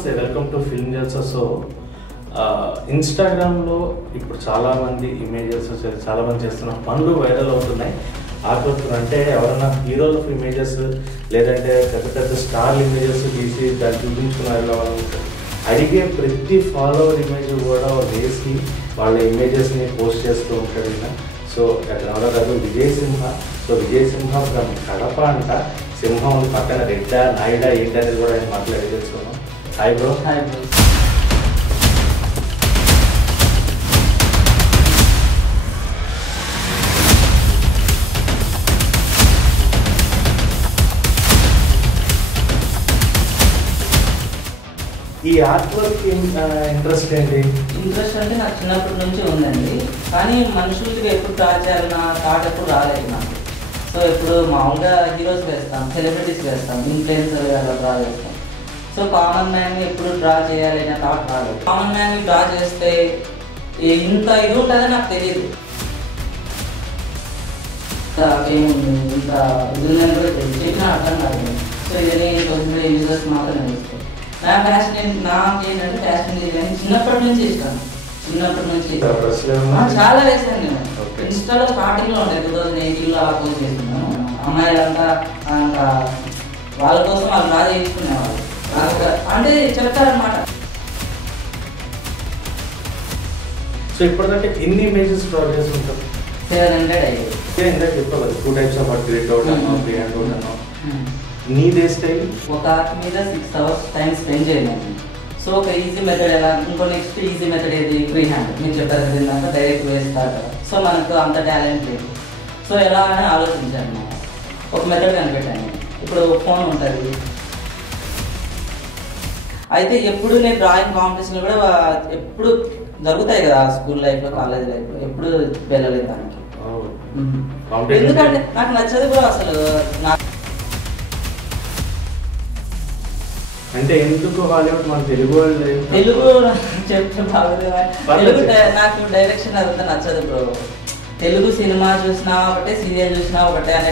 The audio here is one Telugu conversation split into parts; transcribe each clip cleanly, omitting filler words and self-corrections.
నమస్తే, welcome to film Jalsa. So ఇన్స్టాగ్రామ్లో ఇప్పుడు చాలామంది ఇమేజెస్ చాలామంది చేస్తున్న పనులు వైరల్ అవుతున్నాయి. ఆకృతులు అంటే ఎవరైనా హీరోల ఇమేజెస్ లేదంటే పెద్ద పెద్ద స్టార్ ఇమేజెస్ తీసి దాన్ని చూపించుకున్న వాళ్ళు అడిగే ప్రతి ఫాలోవర్ ఇమేజ్ కూడా వేసి వాళ్ళ ఇమేజెస్ని పోస్ట్ చేస్తూ ఉంటాడు ఈయన. సో ఎవరో కాదు, విజయ్ సింహ. సో విజయ్ సింహ ఫ్రమ్ కడప అంట. సింహం పక్కన రెడ్డా నాయుడా ఏంటి అనేది కూడా ఆయన మాట్లాడి తెలుసుకున్నాం. Hi bro. Hi bro. ఈ ఆర్ట్ వర్క్ ఇంట్రెస్ట్ ఏంటి? ఇంట్రెస్ట్ అంటే నాకు చిన్నప్పటి నుంచి ఉందండి, కానీ మనుషులకి ఎప్పుడు డ్రా చేయాలన్న థాట్ ఎప్పుడు రాలేదు నాకు. సో ఇప్పుడు మామూలుగా హీరోస్ వేస్తాం, సెలబ్రిటీస్ వేస్తాం, ఇన్ఫ్లుయెన్సర్ అలా డ్రా చేస్తాం. సో కామన్ మ్యాన్ని ఎప్పుడు డ్రా చేయాలి అనే థాట్ రాలేదు. కామన్ మ్యాన్ని డ్రా చేస్తే ఇంత ఇది ఉంటుందని నాకు తెలియదు. ఏముంది ఇంత ఇది ఉందని కూడా తెలియదు, చెప్పినా అర్థం కాదు. సో ఇది కొంచెం యూజర్స్ మాత్రమే ఇస్తాయి. నా ఫ్యాషన్ నాకేంటంటే ఫ్యాషన్ డిజైన్ చిన్నప్పటి నుంచి ఇష్టం. చిన్నప్పటి నుంచి చాలా వేసాను నేను. ఇన్స్టాలో స్టార్టింగ్ లో ఉండే 2018లో అలా పోస్ట్ చేస్తున్నాను. అమ్మాయిలంతా ఇంకా వాళ్ళ కోసం వాళ్ళు డ్రా చేయించుకునేవాళ్ళు. అంటే చెప్తారనమాట. సో ఇప్పటికంటే ఎన్ని ఇమేజెస్ డ్రా చేసి ఉంటారు? 700 అయ్యాయి. ఇందాక చెప్పాలి 2 types of art, grid out అన్నో, ఫ్రీ హ్యాండ్ అవుట్ అన్నో. నీదే స్టైల్? ఒక ఆర్ట్ మీద 6 hours టైం స్పెండ్ చేయలేము. సో ఒక ఈజీ మెథడ్ ఎలా, ఇంకో నెక్స్ట్ ఈజీ మెథడ్ ఏది? Free hand. నేను చెప్పారు ఏంటంటే డైరెక్ట్ వేస్తారు. సో మనకు అంత టాలెంట్ లేదు. సో ఎలా అని ఆలోచించాను నేను. ఒక మెథడ్ కనిపెట్టాను. ఇప్పుడు ఫోన్ ఉంటుంది. అయితే ఎప్పుడు నేను డ్రాయింగ్ కాంపిటీషన్ కూడా ఎప్పుడు జరుగుతాయి కదా, స్కూల్ లైఫ్లో, కాలేజ్ లైఫ్లో, ఎప్పుడు వెళ్ళలేదు దానికి. ఎందుకంటే నాకు నచ్చదు కూడా అసలు. అంటే ఎందుకు హాలీవుడ్ మన తెలుగు తెలుగు చెప్తే బాగుంది. తెలుగు నాకు డైరెక్షన్ అదంతా నచ్చదు బ్రో. తెలుగు సినిమా చూసినా ఒకటే, సీరియల్ చూసినా ఒకటే అనే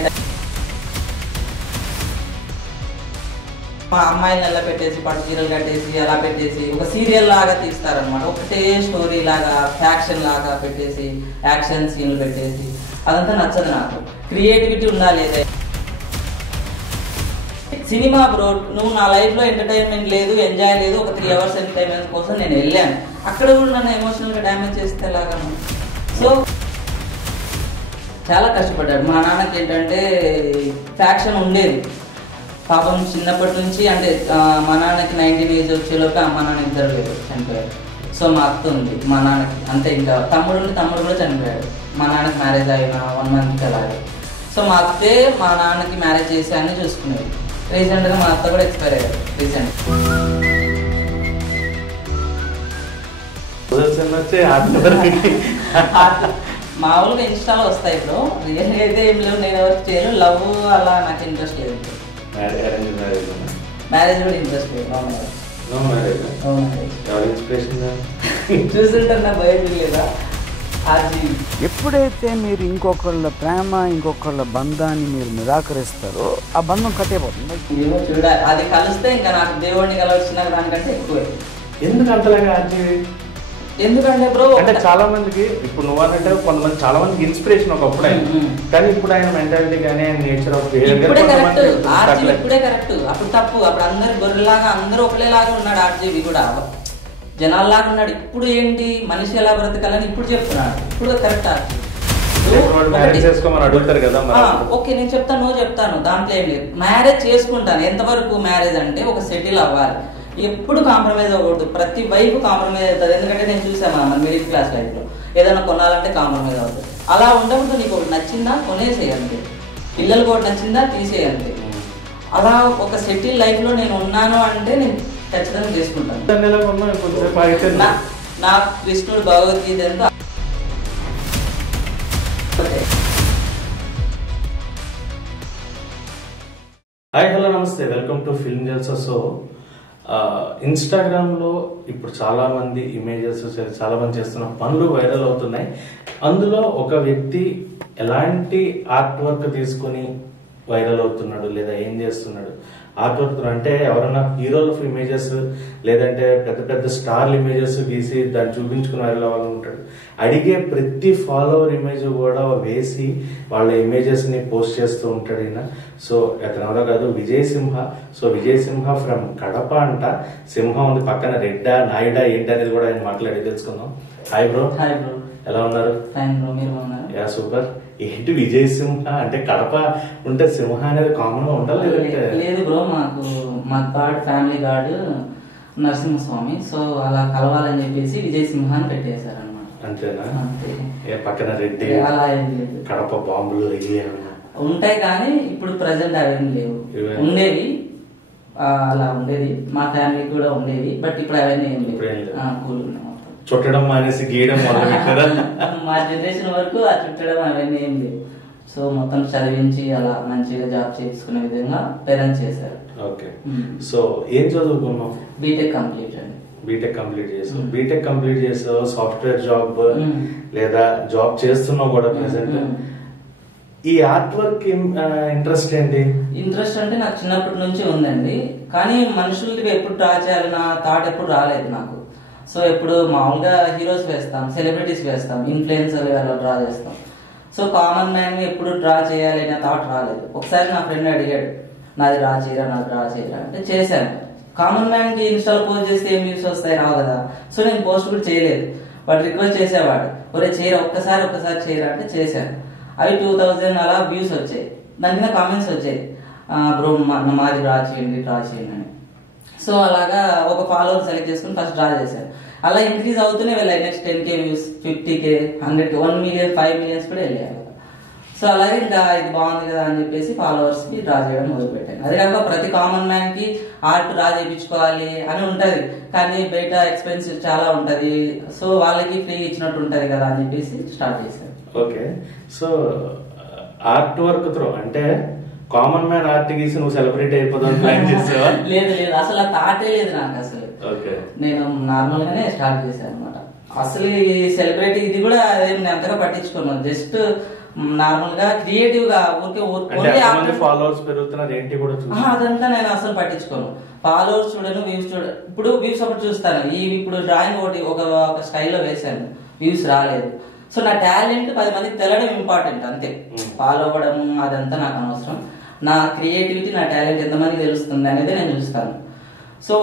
మా అమ్మాయిని ఎలా పెట్టేసి పట్టు చీరలు కట్టేసి అలా పెట్టేసి ఒక సీరియల్ లాగా తీస్తారనమాట. ఒకటే స్టోరీ లాగా ఫ్యాక్షన్ లాగా పెట్టేసి యాక్షన్ సీన్లు పెట్టేసి అదంతా నచ్చదు నాకు. క్రియేటివిటీ ఉండాలి. సినిమా బ్రో, నువ్వు నా లైఫ్లో ఎంటర్టైన్మెంట్ లేదు, ఎంజాయ్ లేదు. ఒక 3 hours ఎంటర్టైన్మెంట్ కోసం నేను వెళ్ళాను. అక్కడ కూడా నన్ను ఎమోషనల్గా డ్యామేజ్ చేస్తే ఎలాగా? సో చాలా కష్టపడ్డాడు. మా నాన్నకి ఏంటంటే ఫ్యాక్షన్ ఉండేది పాపం చిన్నప్పటి నుంచి. అంటే మా నాన్నకి 19 years వచ్చేలోపే అమ్మ నాన్న ఇద్దరు లేదు, చనిపోయారు. సో మా అత్త ఉంది, మా నాన్నకి అంతే. ఇంకా తమ్ముడు కూడా చనిపోయాడు. మా నాన్నకి మ్యారేజ్ అయిన 1 month అలాగే. సో మా అత్తే మా నాన్నకి మ్యారేజ్ చేసి అన్నీ చూసుకునేది. రీసెంట్గా మా అత్త కూడా ఎక్స్పైర్ అయ్యారు. రీసెంట్ మామూలుగా ఇన్స్టాలో వస్తాయి. ఇప్పుడు రియల్గా అయితే ఏం లేవు, నేను ఎవరికి చేయను. లవ్ అలా నాకు ఇంట్రెస్ట్ లేదు. మ్యారేజ్ కూడా ఇంట్రెస్ట్ లేదు. చూస్తుంటారు నా భయం లేదా? ఎప్పుడైతే మీరు ఇంకొకళ్ళ ప్రేమ, ఇంకొకళ్ళ బంధాన్ని మీరు నిరాకరిస్తారో ఆ బంధం కట్టేపోతుంది. ఏమో చూడాలి, అది కలిస్తే ఇంకా నాకు దేవుడిని కలవచ్చిన దానికంటే ఎక్కువే. ఎందుకు అంతలాగా? ఎందుకంటే బ్రో, అంటే చాలా మందికి ఇప్పుడు నువ్వు అన్నట్టు కొంతమంది చాలా మందికి ఇన్స్పిరేషన్ ఒకప్పుడు ఆయన, కానీ ఇప్పుడు ఆయన మెంటాలిటీ కానీ ఆయన నేచర్ ఆఫ్ ఇప్పుడే కరెక్ట్. ఆర్జీవి ఇప్పుడే కరెక్ట్, అప్పుడు తప్పు. అప్పుడు అందరు గొర్రెలాగా అందరూ ఒకలేలాగా ఉన్నాడు. ఆర్జీవి కూడా జనాల్లాగా ఉన్నాడు. ఇప్పుడు ఏంటి, మనిషి ఎలా బ్రతకాలని ఇప్పుడు చెప్తున్నాడు. ఇప్పుడు కరెక్ట్ ఆర్జీవి. అడుగుతారు కదా. ఓకే, నేను చెప్తాను, నువ్వు చెప్తాను, దాంట్లో ఏం లేదు. మ్యారేజ్ చేసుకుంటాను. ఎంతవరకు మ్యారేజ్ అంటే ఒక సెటిల్ అవ్వాలి. ఎప్పుడు కాంప్రమైజ్ అవ్వకూడదు. ప్రతి వైపు కాంప్రమైజ్ అవుతుంది. ఎందుకంటే నేను చూసాను మన మిడిల్ క్లాస్ లైఫ్లో ఏదైనా కొనాలంటే కాంప్రమైజ్ అవుతుంది. అలా ఉండకూడదు. నీకు ఒకటి నచ్చిందా కొనేసేయండి, పిల్లలకు ఒకటి నచ్చిందా తీసేయండి. అలా ఒక సెటిల్ లైఫ్లో నేను ఉన్నాను అంటే నేను ఖచ్చితంగా చేసుకుంటాను. నా కృష్ణుడు భగవద్గీత ఎంతో. హాయ్, హలో, నమస్తే, welcome to film Jalsa. So ఇన్స్టాగ్రామ్లో ఇప్పుడు చాలామంది ఇమేజెస్ చాలామంది చేస్తున్న పనులు వైరల్ అవుతున్నాయి. అందులో ఒక వ్యక్తి ఎలాంటి ఆర్ట్ వర్క్ తీసుకొని వైరల్ అవుతున్నాడు లేదా ఏం చేస్తున్నాడు ఆర్ట్ వర్క్ అంటే ఎవరైనా హీరోల ఇమేజెస్ లేదంటే పెద్ద పెద్ద స్టార్ల ఇమేజెస్ గీసి దాన్ని చూపించుకుని వెళ్ళాలని ఉంటాడు. అడిగే ప్రతి ఫాలోవర్ ఇమేజ్ కూడా వేసి వాళ్ళ ఇమేజెస్ ని పోస్ట్ చేస్తూ ఉంటాడు ఈయన. సో అతను ఎవరో కాదు, విజయ్ సింహ. సో విజయ్ సింహ ఫ్రమ్ కడప అంట. సింహం ఉంది పక్కన, రెడ్డా నాయుడా ఏంటి అనేది కూడా ఆయన మాట్లాడి తెలుసుకుందాం. Hi bro. హాయ్ బ్రో, ఎలా ఉన్నారు? ఫైన్ బ్రో, మీరు ఉన్నారు? Yeah super. ఏంటి విజయ్ సింహ అంటే కడప ఉంటే సింహ అనేది కామన్ గా ఉండాలి లేదంటే? లేదు బ్రో, మా God family God Narasimhaswamy. So అలా కలవాలని చెప్పేసి విజయ్ సింహ అని పెట్టేశారు అనమాట. అంతేనా? అంతే. పక్కన రెడ్డి అలా ఏం లేదు. కడప బాంబులు ఉంటాయి కానీ ఇప్పుడు ప్రజెంట్ అవేం లేవు. ఉండేవి, అలా ఉండేది, మా ఫ్యామిలీ కూడా ఉండేవి. బట్ ఇప్పుడు అవన్నీ ఏం లేవు. కూల్ ఉన్నాయి. చుట్టడం మానేసి గీయడం మొదలు పెట్టారా? మా జనరేషన్ వరకు ఆ చుట్టడం అవన్నీ ఏం లేవు. సో మొత్తం చదివించి అలా మంచిగా జాబ్ చేసుకునే విధంగా పేరెంట్స్ చేశారు. ఓకే. సో ఏం చదువుకున్నావు? బీటెక్ కంప్లీట్ అండి. బీటెక్ కంప్లీట్ చేసావు. బీటెక్ కంప్లీట్ చేసావు, సాఫ్ట్వేర్ జాబ్ లేదా జాబ్ చేస్తున్నావు కూడా ప్రెసెంట్. ఈ ఆర్ట్ వర్క్ ఇంట్రెస్ట్ ఏంటి? ఇంట్రెస్ట్ అంటే నాకు చిన్నప్పటి నుంచి ఉందండి, కానీ మనుషులకి ఎప్పుడు డ్రా చేయాలి నా థాట్ ఎప్పుడు రాలేదు నాకు. సో ఎప్పుడు మామూలుగా హీరోస్ వేస్తాం, సెలబ్రిటీస్ వేస్తాం, ఇన్ఫ్లుయెన్సర్ అలా డ్రా చేస్తాం. సో కామన్ మ్యాన్ ఎప్పుడు డ్రా చేయాలి అనే థాట్ రాలేదు. ఒకసారి నా ఫ్రెండ్ అడిగాడు, నాది డ్రా చేయరా అంటే చేశాను. కామన్ మ్యాన్ కి ఇన్స్టాల్ పోస్ట్ చేస్తే ఏం వ్యూస్ వస్తాయి, రావు కదా. సో నేను పోస్ట్ కూడా చేయలేదు. వాడు రిక్వెస్ట్ చేసేవాడు, ఒరే చేయరా ఒక్కసారి చేయరా అంటే చేశాను. అవి 2000 అలా వ్యూస్ వచ్చాయి. దాని కింద కామెంట్స్ వచ్చాయి, బ్రో మాది డ్రా చేయండి అని. సో అలాగా ఒక ఫాలోవర్ సెలెక్ట్ చేసుకుని ఫస్ట్ డ్రా చేశాను. అలా ఇంక్రీజ్ అవుతూనే వెళ్ళాయి. Next 10K views, 50K, 100K, 1 million, 5 millions కూడా వెళ్ళాయి. సో అలాగే ఇంకా ఇది బాగుంది కదా అని చెప్పేసి ఫాలోవర్స్ కి డ్రా చేయడం మొదలు పెట్టాను. అదే కాక ప్రతి కామన్ మ్యాన్ కి ఆర్ట్ డ్రా చేయించుకోవాలి అని ఉంటది, కానీ బయట ఎక్స్పెన్సివ్ చాలా ఉంటది. సో వాళ్ళకి ఫ్రీ ఇచ్చినట్టు ఉంటది కదా అని చెప్పేసి స్టార్ట్ చేశాను. Okay. So art work throw అంటే కామన్ మ్యాన్ ఆర్ట్ గీసి నువ్వు సెలబ్రిటీ అయిపోదాం ప్లాన్ చేసావా? లేదు, అసలు ఆ థాటే లేదు నాకు అసలు. నేను నార్మల్ గానే స్టార్ట్ చేశాను అనమాట. అసలు ఈ సెలబ్రిటీ ఇది కూడా నేను అంతగా పట్టించుకున్నాను. జస్ట్ నార్మల్ గా క్రియేటివ్ గా ఫాలోవర్స్ పెరుగుతున్నారు ఏంటి కూడా అదంతా నేను అసలు పట్టించుకోను. ఫాలోవర్స్ చూడను, వ్యూస్ చూడ. ఇప్పుడు వ్యూస్ ఒకటి చూస్తాను. ఇప్పుడు డ్రాయింగ్ ఒకటి ఒక స్టైల్లో వేసాను, వ్యూస్ రాలేదు. సో నా టాలెంట్ 10 మందికి తెలడం ఇంపార్టెంట్, అంతే. ఫాలో అవ్వడం అదంతా నాకు అనవసరం. నా క్రియేటివిటీ, నా టాలెంట్ ఎంతమందికి తెలుస్తుంది అనేది నేను చూస్తాను. సో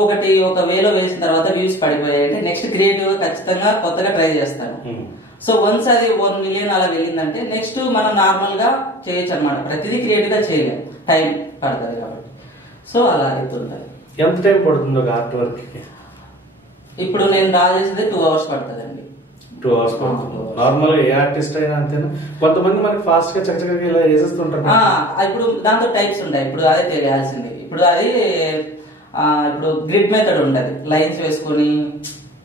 ఒక వేలో వేసిన తర్వాత వ్యూస్ పడిపోయాయి అంటే నెక్స్ట్ క్రియేటివ్ గా ఖచ్చితంగా కొత్తగా ట్రై చేస్తాను. సో వన్స్ అది 1 million అలా వెళ్ళిందంటే నెక్స్ట్ మనం నార్మల్ గా చేయొచ్చు అనమాట. ప్రతిదీ క్రియేటివ్ గా చేయలేము, టైం పడుతుంది కాబట్టి. సో అలా అవుతుంటది. ఎంత టైం పడుతుంది ఒక ఆర్ట్ వర్క్ కి? ఇప్పుడు నేను డ్రా చేసేది 2 hours పడుతుందండి. 2 hours పడుతుంది. నార్మల్ ఏ ఆర్టిస్ట్ అయినా అంతేనా? కొంతమంది మనకి ఫాస్ట్ గా చక్కగా ఇలా చేసేస్తుంటారు. ఇప్పుడు దాంతో టైప్స్ ఉంటాయి. ఇప్పుడు అదే తెలియాల్సింది. ఇప్పుడు గ్రిడ్ మెథడ్ ఉంటది, లైన్స్ వేసుకొని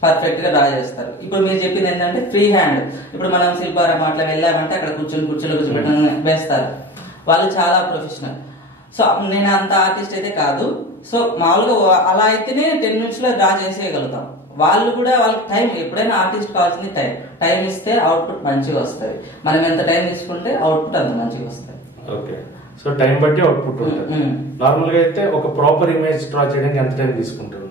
పర్ఫెక్ట్ గా డ్రా చేస్తారు. ఇప్పుడు మీరు చెప్పింది ఏంటంటే ఫ్రీ హ్యాండ్. ఇప్పుడు మనం శిల్పారామం అట్లా వెళ్ళామంటే అక్కడ కూర్చొని వేస్తారు. వాళ్ళు చాలా ప్రొఫెషనల్. సో నేను అంత ఆర్టిస్ట్ అయితే కాదు. సో మామూలుగా అలా అయితేనే 10 minutes లో డ్రా చేసేయగలుగుతాం. వాళ్ళు కూడా వాళ్ళకి టైం, ఎప్పుడైనా ఆర్టిస్ట్ కావాల్సింది టైం ఇస్తే అవుట్పుట్ మంచిగా వస్తుంది. మనం ఎంత టైం తీసుకుంటే అవుట్పుట్ అంత మంచిగా వస్తుంది. ఓకే. సో టైం బట్టి అవుట్పుట్ ఉంటుంది. నార్మల్ గా అయితే ఒక ప్రాపర్ ఇమేజ్ డ్రా చేయడానికి ఎంత టైం తీసుకుంటారు?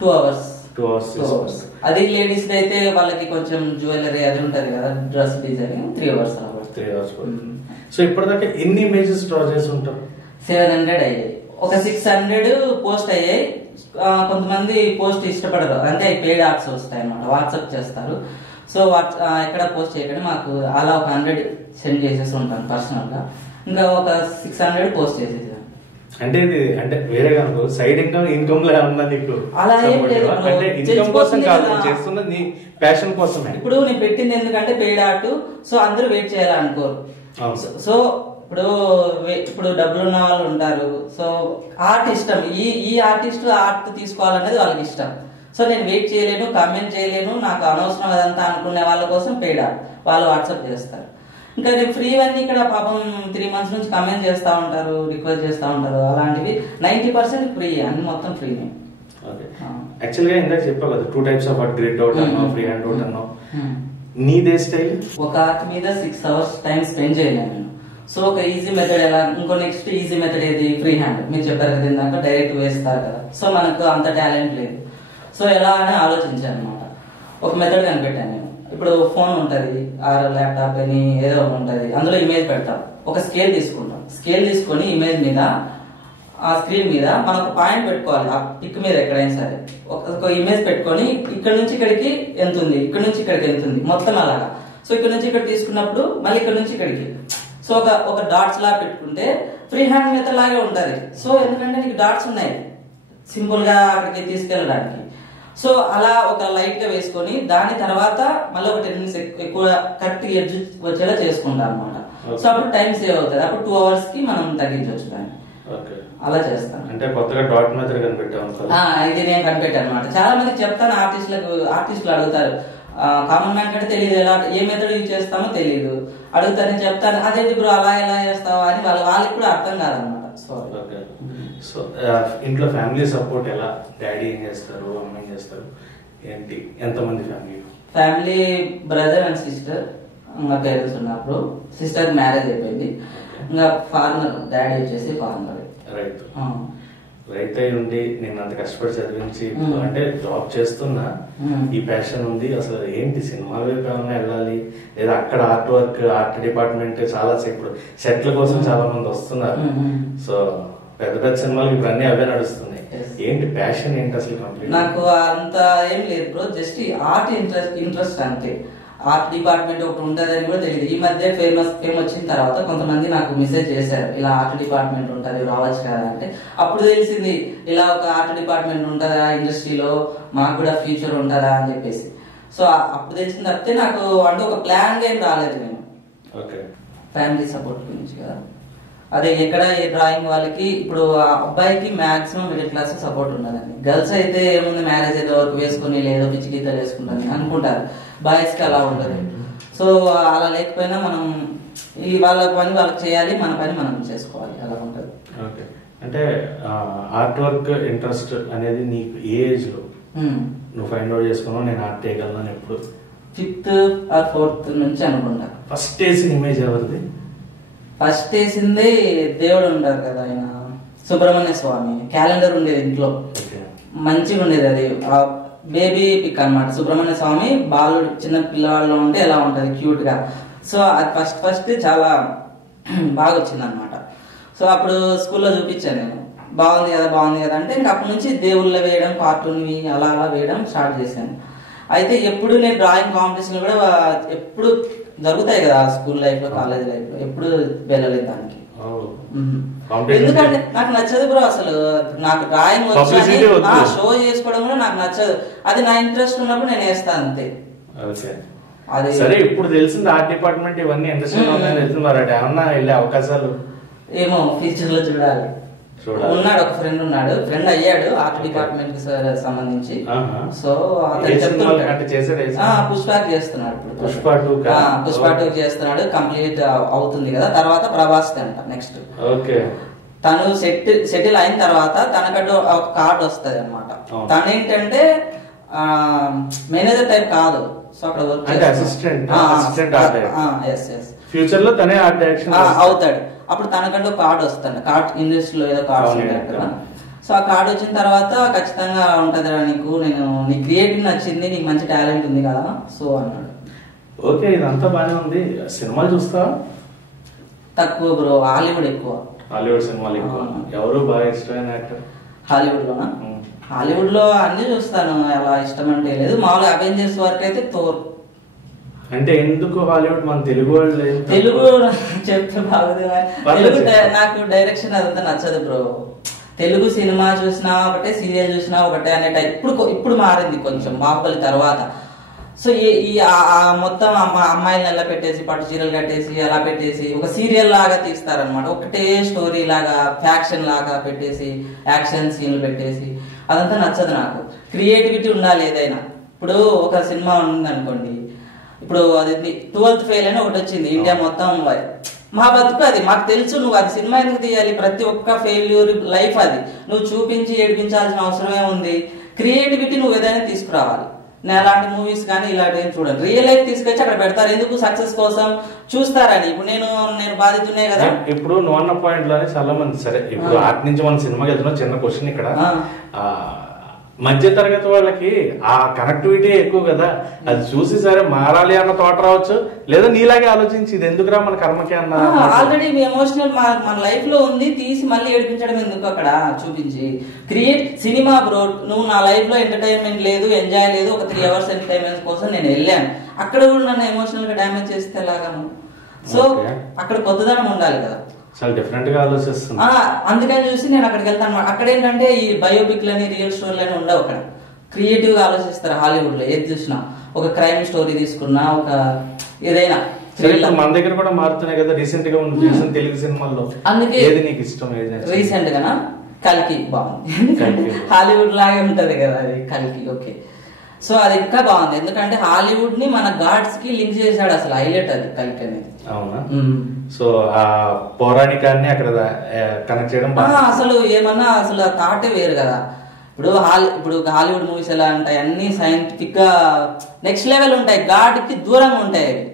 2 hours. 2 hours. అది లేడీస్ అయితే వాళ్ళకి కొంచెం జ్యువెలరీ అది ఉంటది కదా, dress design, 3 hours. 3 hours. So ఇప్పటిదాకా ఎన్ని ఇమేజెస్ డ్రా చేసి ఉంటారు? 700 అయ్యాయి. ఒక 600 పోస్ట్ అయ్యాయి. కొంతమంది పోస్ట్ ఇష్టపడరు, అంటే పెయిడ్ ఆర్ట్స్ వస్తాయి అన్నమాట, వాట్సాప్ చేస్తారు. సో ఎక్కడ పోస్ట్ చేయకండి, మాకు అలా ఒక 100 సెండ్ చేసేసి ఉంటాను పర్సనల్ గా. ఇంకా ఒక 600 పోస్ట్ చేసేది. అంటే ఇది అంటే వేరే కనుక సైడ్ ఇన్కమ్ లా ఉందా నీకు? అలా ఏం లేదు, అంటే ఇన్కమ్ కోసం కాదు, చేస్తున్నది నీ ప్యాషన్ కోసమే. ఇప్పుడు నేను పెట్టింది ఎందుకంటే పెయిడ్ ఆర్ట్. సో అందరూ వెయిట్ చేయాలనుకోరు. సో ఇప్పుడు డబ్బులు ఉన్న వాళ్ళు ఉంటారు. సో ఆర్ట్ ఇష్టం, ఈ ఆర్టిస్ట్ ఆర్ట్ తీసుకోవాలనేది వాళ్ళకి ఇష్టం. సో నేను వెయిట్ చేయలేను, కమెంట్ చేయలేను, నాకు అనవసరం అదంతా అనుకునే వాళ్ళ కోసం పెయిడ్ ఆర్ట్ వాళ్ళు వాట్సాప్ చేస్తారు. ఇంకా నేను ఫ్రీ అన్ని ఇక్కడ పాపం 3 months నుంచి కమెంట్ చేస్తూ ఉంటారు, రిక్వెస్ట్ చేస్తూ ఉంటారు. అలాంటివి 90% ఫ్రీ, అన్ని మొత్తం ఫ్రీనే. యాక్చువల్గా ఇందాక చెప్పావు కదా 2 types of art, grid out అన్నావు, ఫ్రీ హ్యాండ్ అవుట్ అన్నావు. నీదే స్టైల్? ఒక ఆర్ట్ మీద 6 hours టైం స్పెండ్ చేయలేను నేను. సో ఒక ఈజీ మెథడ్ ఎలా, ఇంకో నెక్స్ట్ ఈజీ మెథడ్ ఏది, ఫ్రీ హ్యాండ్. మీరు చెప్పారు కదా ఇందాక, డైరెక్ట్ వేస్తారు కదా. సో మనకు అంత టాలెంట్ లేదు. సో ఎలా అని ఆలోచించాను అనమాట. ఒక మెథడ్ కనిపెట్టాను నేను. ఇప్పుడు ఫోన్ ఉంటుంది, ఆర్ ల్యాప్టాప్ అని ఏదో ఉంటుంది, అందులో ఇమేజ్ పెడతాం. ఒక స్కేల్ తీసుకుంటాం. స్కేల్ తీసుకొని ఇమేజ్ మీద, ఆ స్క్రీన్ మీద మనం ఒక పాయింట్ పెట్టుకోవాలి. ఆ పిక్ మీద ఎక్కడైనా సరే ఒక ఇమేజ్ పెట్టుకొని ఇక్కడ నుంచి ఇక్కడికి ఎంత ఉంది, ఇక్కడ నుంచి ఇక్కడికి ఎంత ఉంది, మొత్తం అలాగా. సో ఇక్కడ నుంచి ఇక్కడ తీసుకున్నప్పుడు మళ్ళీ ఇక్కడ నుంచి ఇక్కడికి, సో ఒక డాట్స్ లా పెట్టుకుంటే ఫ్రీ హ్యాండ్ మెథడ్ లాగే ఉంటది. సో ఎందుకంటే నీకు డాట్స్ ఉన్నాయి సింపుల్ గా అక్కడికి తీసుకెళ్ళడానికి. సో అలా ఒక లైట్ గా వేసుకొని దాని తర్వాత మళ్ళీ ఒక 10 minutes ఎక్కువ కరెక్ట్ ఎడ్జ్ వచ్చేలా చేసుకుంటాం అనమాట. సో అప్పుడు టైం సేవ్ అవుతుంది. అప్పుడు 2 hours కి మనం తగ్గించవచ్చు దాన్ని. అలా చేస్తాను. అంటే కొత్తగా డాట్ మెథడ్ కనిపెట్టాను. ఇది నేను కనిపెట్టాను అనమాట. చాలా మందికి చెప్తాను, ఆర్టిస్టులు అడుగుతారు. కామన్ మ్యాన్ కంటే తెలియదు, ఎలా ఏ మెథడ్ యూజ్ చేస్తామో తెలియదు, అడుగుతారని చెప్తాను. అదే బ్రో అలా ఎలా చేస్తావా అని వాళ్ళకి కూడా అర్థం కాదనమాట. సో ఇంట్లో ఫ్యామిలీ సపోర్ట్ ఎలా? డాడీ ఏం చేస్తారు, అమ్మ ఏం చేస్తారు, ఏంటి, ఎంతమంది ఫ్యామిలీ? Brother and sister. ఇంకా పేరెంట్స్ ఉన్నప్పుడు సిస్టర్ మ్యారేజ్ అయిపోయింది. ఇంకా ఫార్మర్, డాడీ వచ్చేసి ఫార్మర్. రైతు అయి ఉండి నేను అంత కష్టపడి చదివించి అంటే జాబ్ చేస్తున్నా ఈ ప్యాషన్ ఉంది. అసలు ఏంటి సినిమా వైపు ఏమైనా వెళ్ళాలి, లేదా అక్కడ ఆర్ట్ వర్క్, ఆర్ట్ డిపార్ట్మెంట్ చాలా ఇప్పుడు సెట్ల కోసం చాలా మంది వస్తున్నారు. సో పెద్ద పెద్ద సినిమాలు ఇప్పుడు అన్ని అవే నడుస్తున్నాయి. ఏంటి ప్యాషన్ ఏంటి అసలు? కంప్లీట్ నాకు అంత ఏం లేదు బ్రో, జస్ట్ ఆర్ట్ ఇంట్రెస్ట్ అంతే. ఆర్ట్ డిపార్ట్మెంట్ ఒకటి ఉంటదని కూడా తెలియదు. ఈ మధ్య ఫేమ్ వచ్చిన తర్వాత కొంతమంది నాకు మెసేజ్ చేశారు, ఇలా ఆర్ట్ డిపార్ట్మెంట్ ఉంటది రావచ్చు కదా అంటే. అప్పుడు తెలిసింది ఇలా ఒక ఆర్ట్ డిపార్ట్మెంట్ ఉంటుందా ఇండస్ట్రీలో, మాకు కూడా ఫ్యూచర్ ఉంటుందా అని చెప్పేసి. సో అప్పుడు తెలిసింది తప్పితే నాకు అంటే ఒక ప్లాన్ ఏం రాలేదు. నేను ఫ్యామిలీ సపోర్ట్ గురించి కదా, అదే ఎక్కడ ఏ డ్రాయింగ్ వాళ్ళకి ఇప్పుడు ఆ అబ్బాయికి మాక్సిమం మిడిల్ క్లాస్ సపోర్ట్ ఉన్నదండి. గర్ల్స్ అయితే ఏముంది, మ్యారేజ్ అయితే వరకు వేసుకుని లేదో పిచ్చి గీతలు వేసుకుంటాను అనుకుంటారు. బాయ్స్ కి అలా ఉండదు. సో అలా లేకపోయినా మనం వాళ్ళ పని వాళ్ళకి చేయాలి, మన పని మనం చేసుకోవాలి, అలా ఉంటుంది. అంటే ఆర్ట్ వర్క్ ఇంట్రెస్ట్ అనేది నీకు ఏ ఏజ్ లో నువ్వు ఫైండ్ అవుట్ చేసుకున్నావు నేను ఆర్ట్ చేయగలను? ఎప్పుడు? 5th or 4th నుంచి అనుకుంటా. ఫస్ట్ వేసిన ఇమేజ్ ఎవరిది? ఫస్ట్ వేసింది దేవుడు ఉంటారు కదా ఆయన, సుబ్రహ్మణ్య స్వామి. క్యాలెండర్ ఉండేది ఇంట్లో, మంచిగా ఉండేది. అది బేబీ పిక్ అనమాట. సుబ్రహ్మణ్య స్వామి బాలుడు, చిన్న పిల్లవాళ్ళు ఉంటే ఎలా ఉంటది క్యూట్ గా. సో అది ఫస్ట్ చాలా బాగా వచ్చింది అనమాట. సో అప్పుడు స్కూల్లో చూపించాను నేను, బాగుంది కదా అంటే ఇంకా అప్పటి నుంచి దేవుళ్ళ వేయడం, కార్టూన్వి అలా వేయడం స్టార్ట్ చేశాను. అయితే ఎప్పుడు నేను డ్రాయింగ్ కాంపిటీషన్ కూడా ఎప్పుడు జరుగుతాయి కదా స్కూల్ లైఫ్ లో, కాలేజ్ లైఫ్ లో, ఎప్పుడు వెళ్ళలేదు దానికి. ఎందుకంటే నాకు నచ్చదు బ్రో అసలు. నాకు డ్రాయింగ్ వచ్చి షో చేసుకోవడం కూడా నాకు నచ్చదు. అది నా ఇంట్రెస్ట్ ఉన్నప్పుడు నేను వేస్తాను అంతే. అది సరే, ఇప్పుడు తెలిసింది ఆర్ట్ డిపార్ట్మెంట్ ఇవన్నీ ఎంత తెలిసింది, మరి ఏమన్నా వెళ్ళే అవకాశాలు? ఏమో ఫ్యూచర్ లో చూడాలి. ఉన్నాడు ఒక ఫ్రెండ్ అయ్యాడు ఆర్ట్ డిపార్ట్మెంట్ కి సంబంధించి. సో పుష్పాకి చేస్తున్నాడు, పుష్ప 2 చేస్తున్నాడు. కంప్లీట్ అవుతుంది కదా, తర్వాత ప్రభాస్ అంట నెక్స్ట్. తను సెటిల్ అయిన తర్వాత తనకంటూ ఒక కార్డు వస్తుంది అనమాట. తను ఏంటంటే మేనేజర్ టైప్ కాదు. సో అక్కడ ఫ్యూచర్ లో తనే ఆర్ట్ డైరెక్షన్ అవుతాడు. అప్పుడు తనకంటూ కార్డు వస్తాడు, కార్డ్ ఇండస్ట్రీలో ఏదో కార్డ్స్ ఉంటాయి కదా. సో ఆ కార్డు వచ్చిన తర్వాత ఖచ్చితంగా ఉంటదిరా నీకు, నీ క్రియేటివ్ నచ్చింది, నీకు మంచి టాలెంట్ ఉంది కదా సో అన్నాడు. ఓకే, ఇదంతా బాగానే ఉంది. సినిమాలు చూస్తావా? తక్కువ బ్రో, హాలీవుడ్ ఎక్కువ. హాలీవుడ్ సినిమాలు ఎక్కువ. ఎవరు బాగా ఇష్టమైన యాక్టర్ హాలీవుడ్ లోనా? హాలీవుడ్ లో అన్ని చూస్తాను, అలా ఇష్టం అంటే లేదు. మామూలుగా అవెంజర్స్ వరకు అయితే థోర్. అంటే ఎందుకు హాలీవుడ్? మన తెలుగు వాళ్ళు తెలుగు చెప్తే బాగుంది. తెలుగు నాకు డైరెక్షన్ అదంతా నచ్చదు బ్రో. తెలుగు సినిమా చూసినా ఒకటే, సీరియల్ చూసినా ఒకటే అనే టైప్. ఇప్పుడు మారింది కొంచెం బాహుబలి తర్వాత. సో ఈ మొత్తం అమ్మాయిలను ఎలా పెట్టేసి పట్టు చీరలు కట్టేసి అలా పెట్టేసి ఒక సీరియల్ లాగా తీస్తారనమాట. ఒకటే స్టోరీ లాగా ఫ్యాక్షన్ లాగా పెట్టేసి యాక్షన్ సీన్లు పెట్టేసి అదంతా నచ్చదు నాకు. క్రియేటివిటీ ఉండాలి ఏదైనా. ఇప్పుడు ఒక సినిమా ఉంది అనుకోండి, ఇప్పుడు అది 12th ఫెయిల్ అని ఒకటి వచ్చింది ఇండియా మొత్తం. మా బతుకు అది, మాకు తెలుసు. నువ్వు అది సినిమా ఎందుకు తీయాలి? ప్రతి ఒక్క ఫెయిల్యూర్ లైఫ్ అది. నువ్వు చూపించి ఏడిపించాల్సిన అవసరమే ఉంది. క్రియేటివిటీ నువ్వు ఏదైనా తీసుకురావాలి. నేను అలాంటి మూవీస్ కానీ ఇలాంటివి చూడండి. రియల్ లైఫ్ తీసుకొచ్చి అక్కడ పెడతారు, ఎందుకు సక్సెస్ కోసం చూస్తారని. ఇప్పుడు నేను బాధితున్నాయి కదా. ఇప్పుడు నువ్వు అన్న పాయింట్ లోనే చాలా మంది సరే ఇప్పుడు ఆర్ట్ నుంచి మన సినిమాకి వెళ్తున్నా, చిన్న క్వశ్చన్ ఇక్కడ, మధ్య తరగతి వాళ్ళకి ఆ కనెక్టివిటీ ఎక్కువ కదా, అది చూసి సరే మారాలి అన్న తోట రావచ్చు, లేదా నీలాగే ఆలోచించి ఇది ఎందుకురా మన కర్మకి అన్న. ఆల్రెడీ ఎమోషనల్ మన లైఫ్ లో ఉంది, తీసి మళ్ళీ ఏడిపించడం ఎందుకు అక్కడ చూపించి. క్రియేట్ సినిమా బ్రో, నువ్వు నా లైఫ్ లో ఎంటర్టైన్మెంట్ లేదు, ఎంజాయ్ లేదు, ఒక 3 hours ఎంటర్టైన్మెంట్ కోసం నేను వెళ్ళాను, అక్కడ కూడా నన్ను ఎమోషనల్ గా డ్యామేజ్ చేస్తే ఎలాగాను. సో అక్కడ కొత్తదనం ఉండాలి కదా, చాలా డిఫరెంట్ గా ఆలోచిస్తుంది. అందుకని చూసి నేను అక్కడికి వెళ్తాను. అక్కడ ఏంటంటే ఈ బయోపిక్లని రియల్ స్టోరీలని ఉండవు, అక్కడ క్రియేటివ్ గా ఆలోచిస్తారు. హాలీవుడ్ లో ఏది చూసినా, ఒక క్రైమ్ స్టోరీ తీసుకున్నా, ఒక ఏదైనా మన దగ్గర కూడా మారుతున్నాయి కదా. రీసెంట్ గా చూసిన తెలుగు సినిమాల్లో అందుకే ఏది నీకు ఇష్టం? రీసెంట్ గానా కల్కి బాగుంది, హాలీవుడ్ లాగే ఉంటది కదా అది కల్కి. ఓకే, సో అది ఇంకా బాగుంది, ఎందుకంటే హాలీవుడ్ ని మన గాడ్స్ కి లింక్ చేశాడు, అసలు హైలైట్ అది కల్కి అనేది. అవునా? సో ఆ పౌరాణికాన్ని అక్కడ కనెక్ట్ చేయడం అసలు ఏమన్నా అసలు థాటే వేరు కదా. ఇప్పుడు హాలీవుడ్ మూవీస్ ఎలా ఉంటాయి, అన్ని సైంటిఫిక్ గా నెక్స్ట్ లెవెల్ ఉంటాయి, గాడ్ కి దూరంగా ఉంటాయి అవి,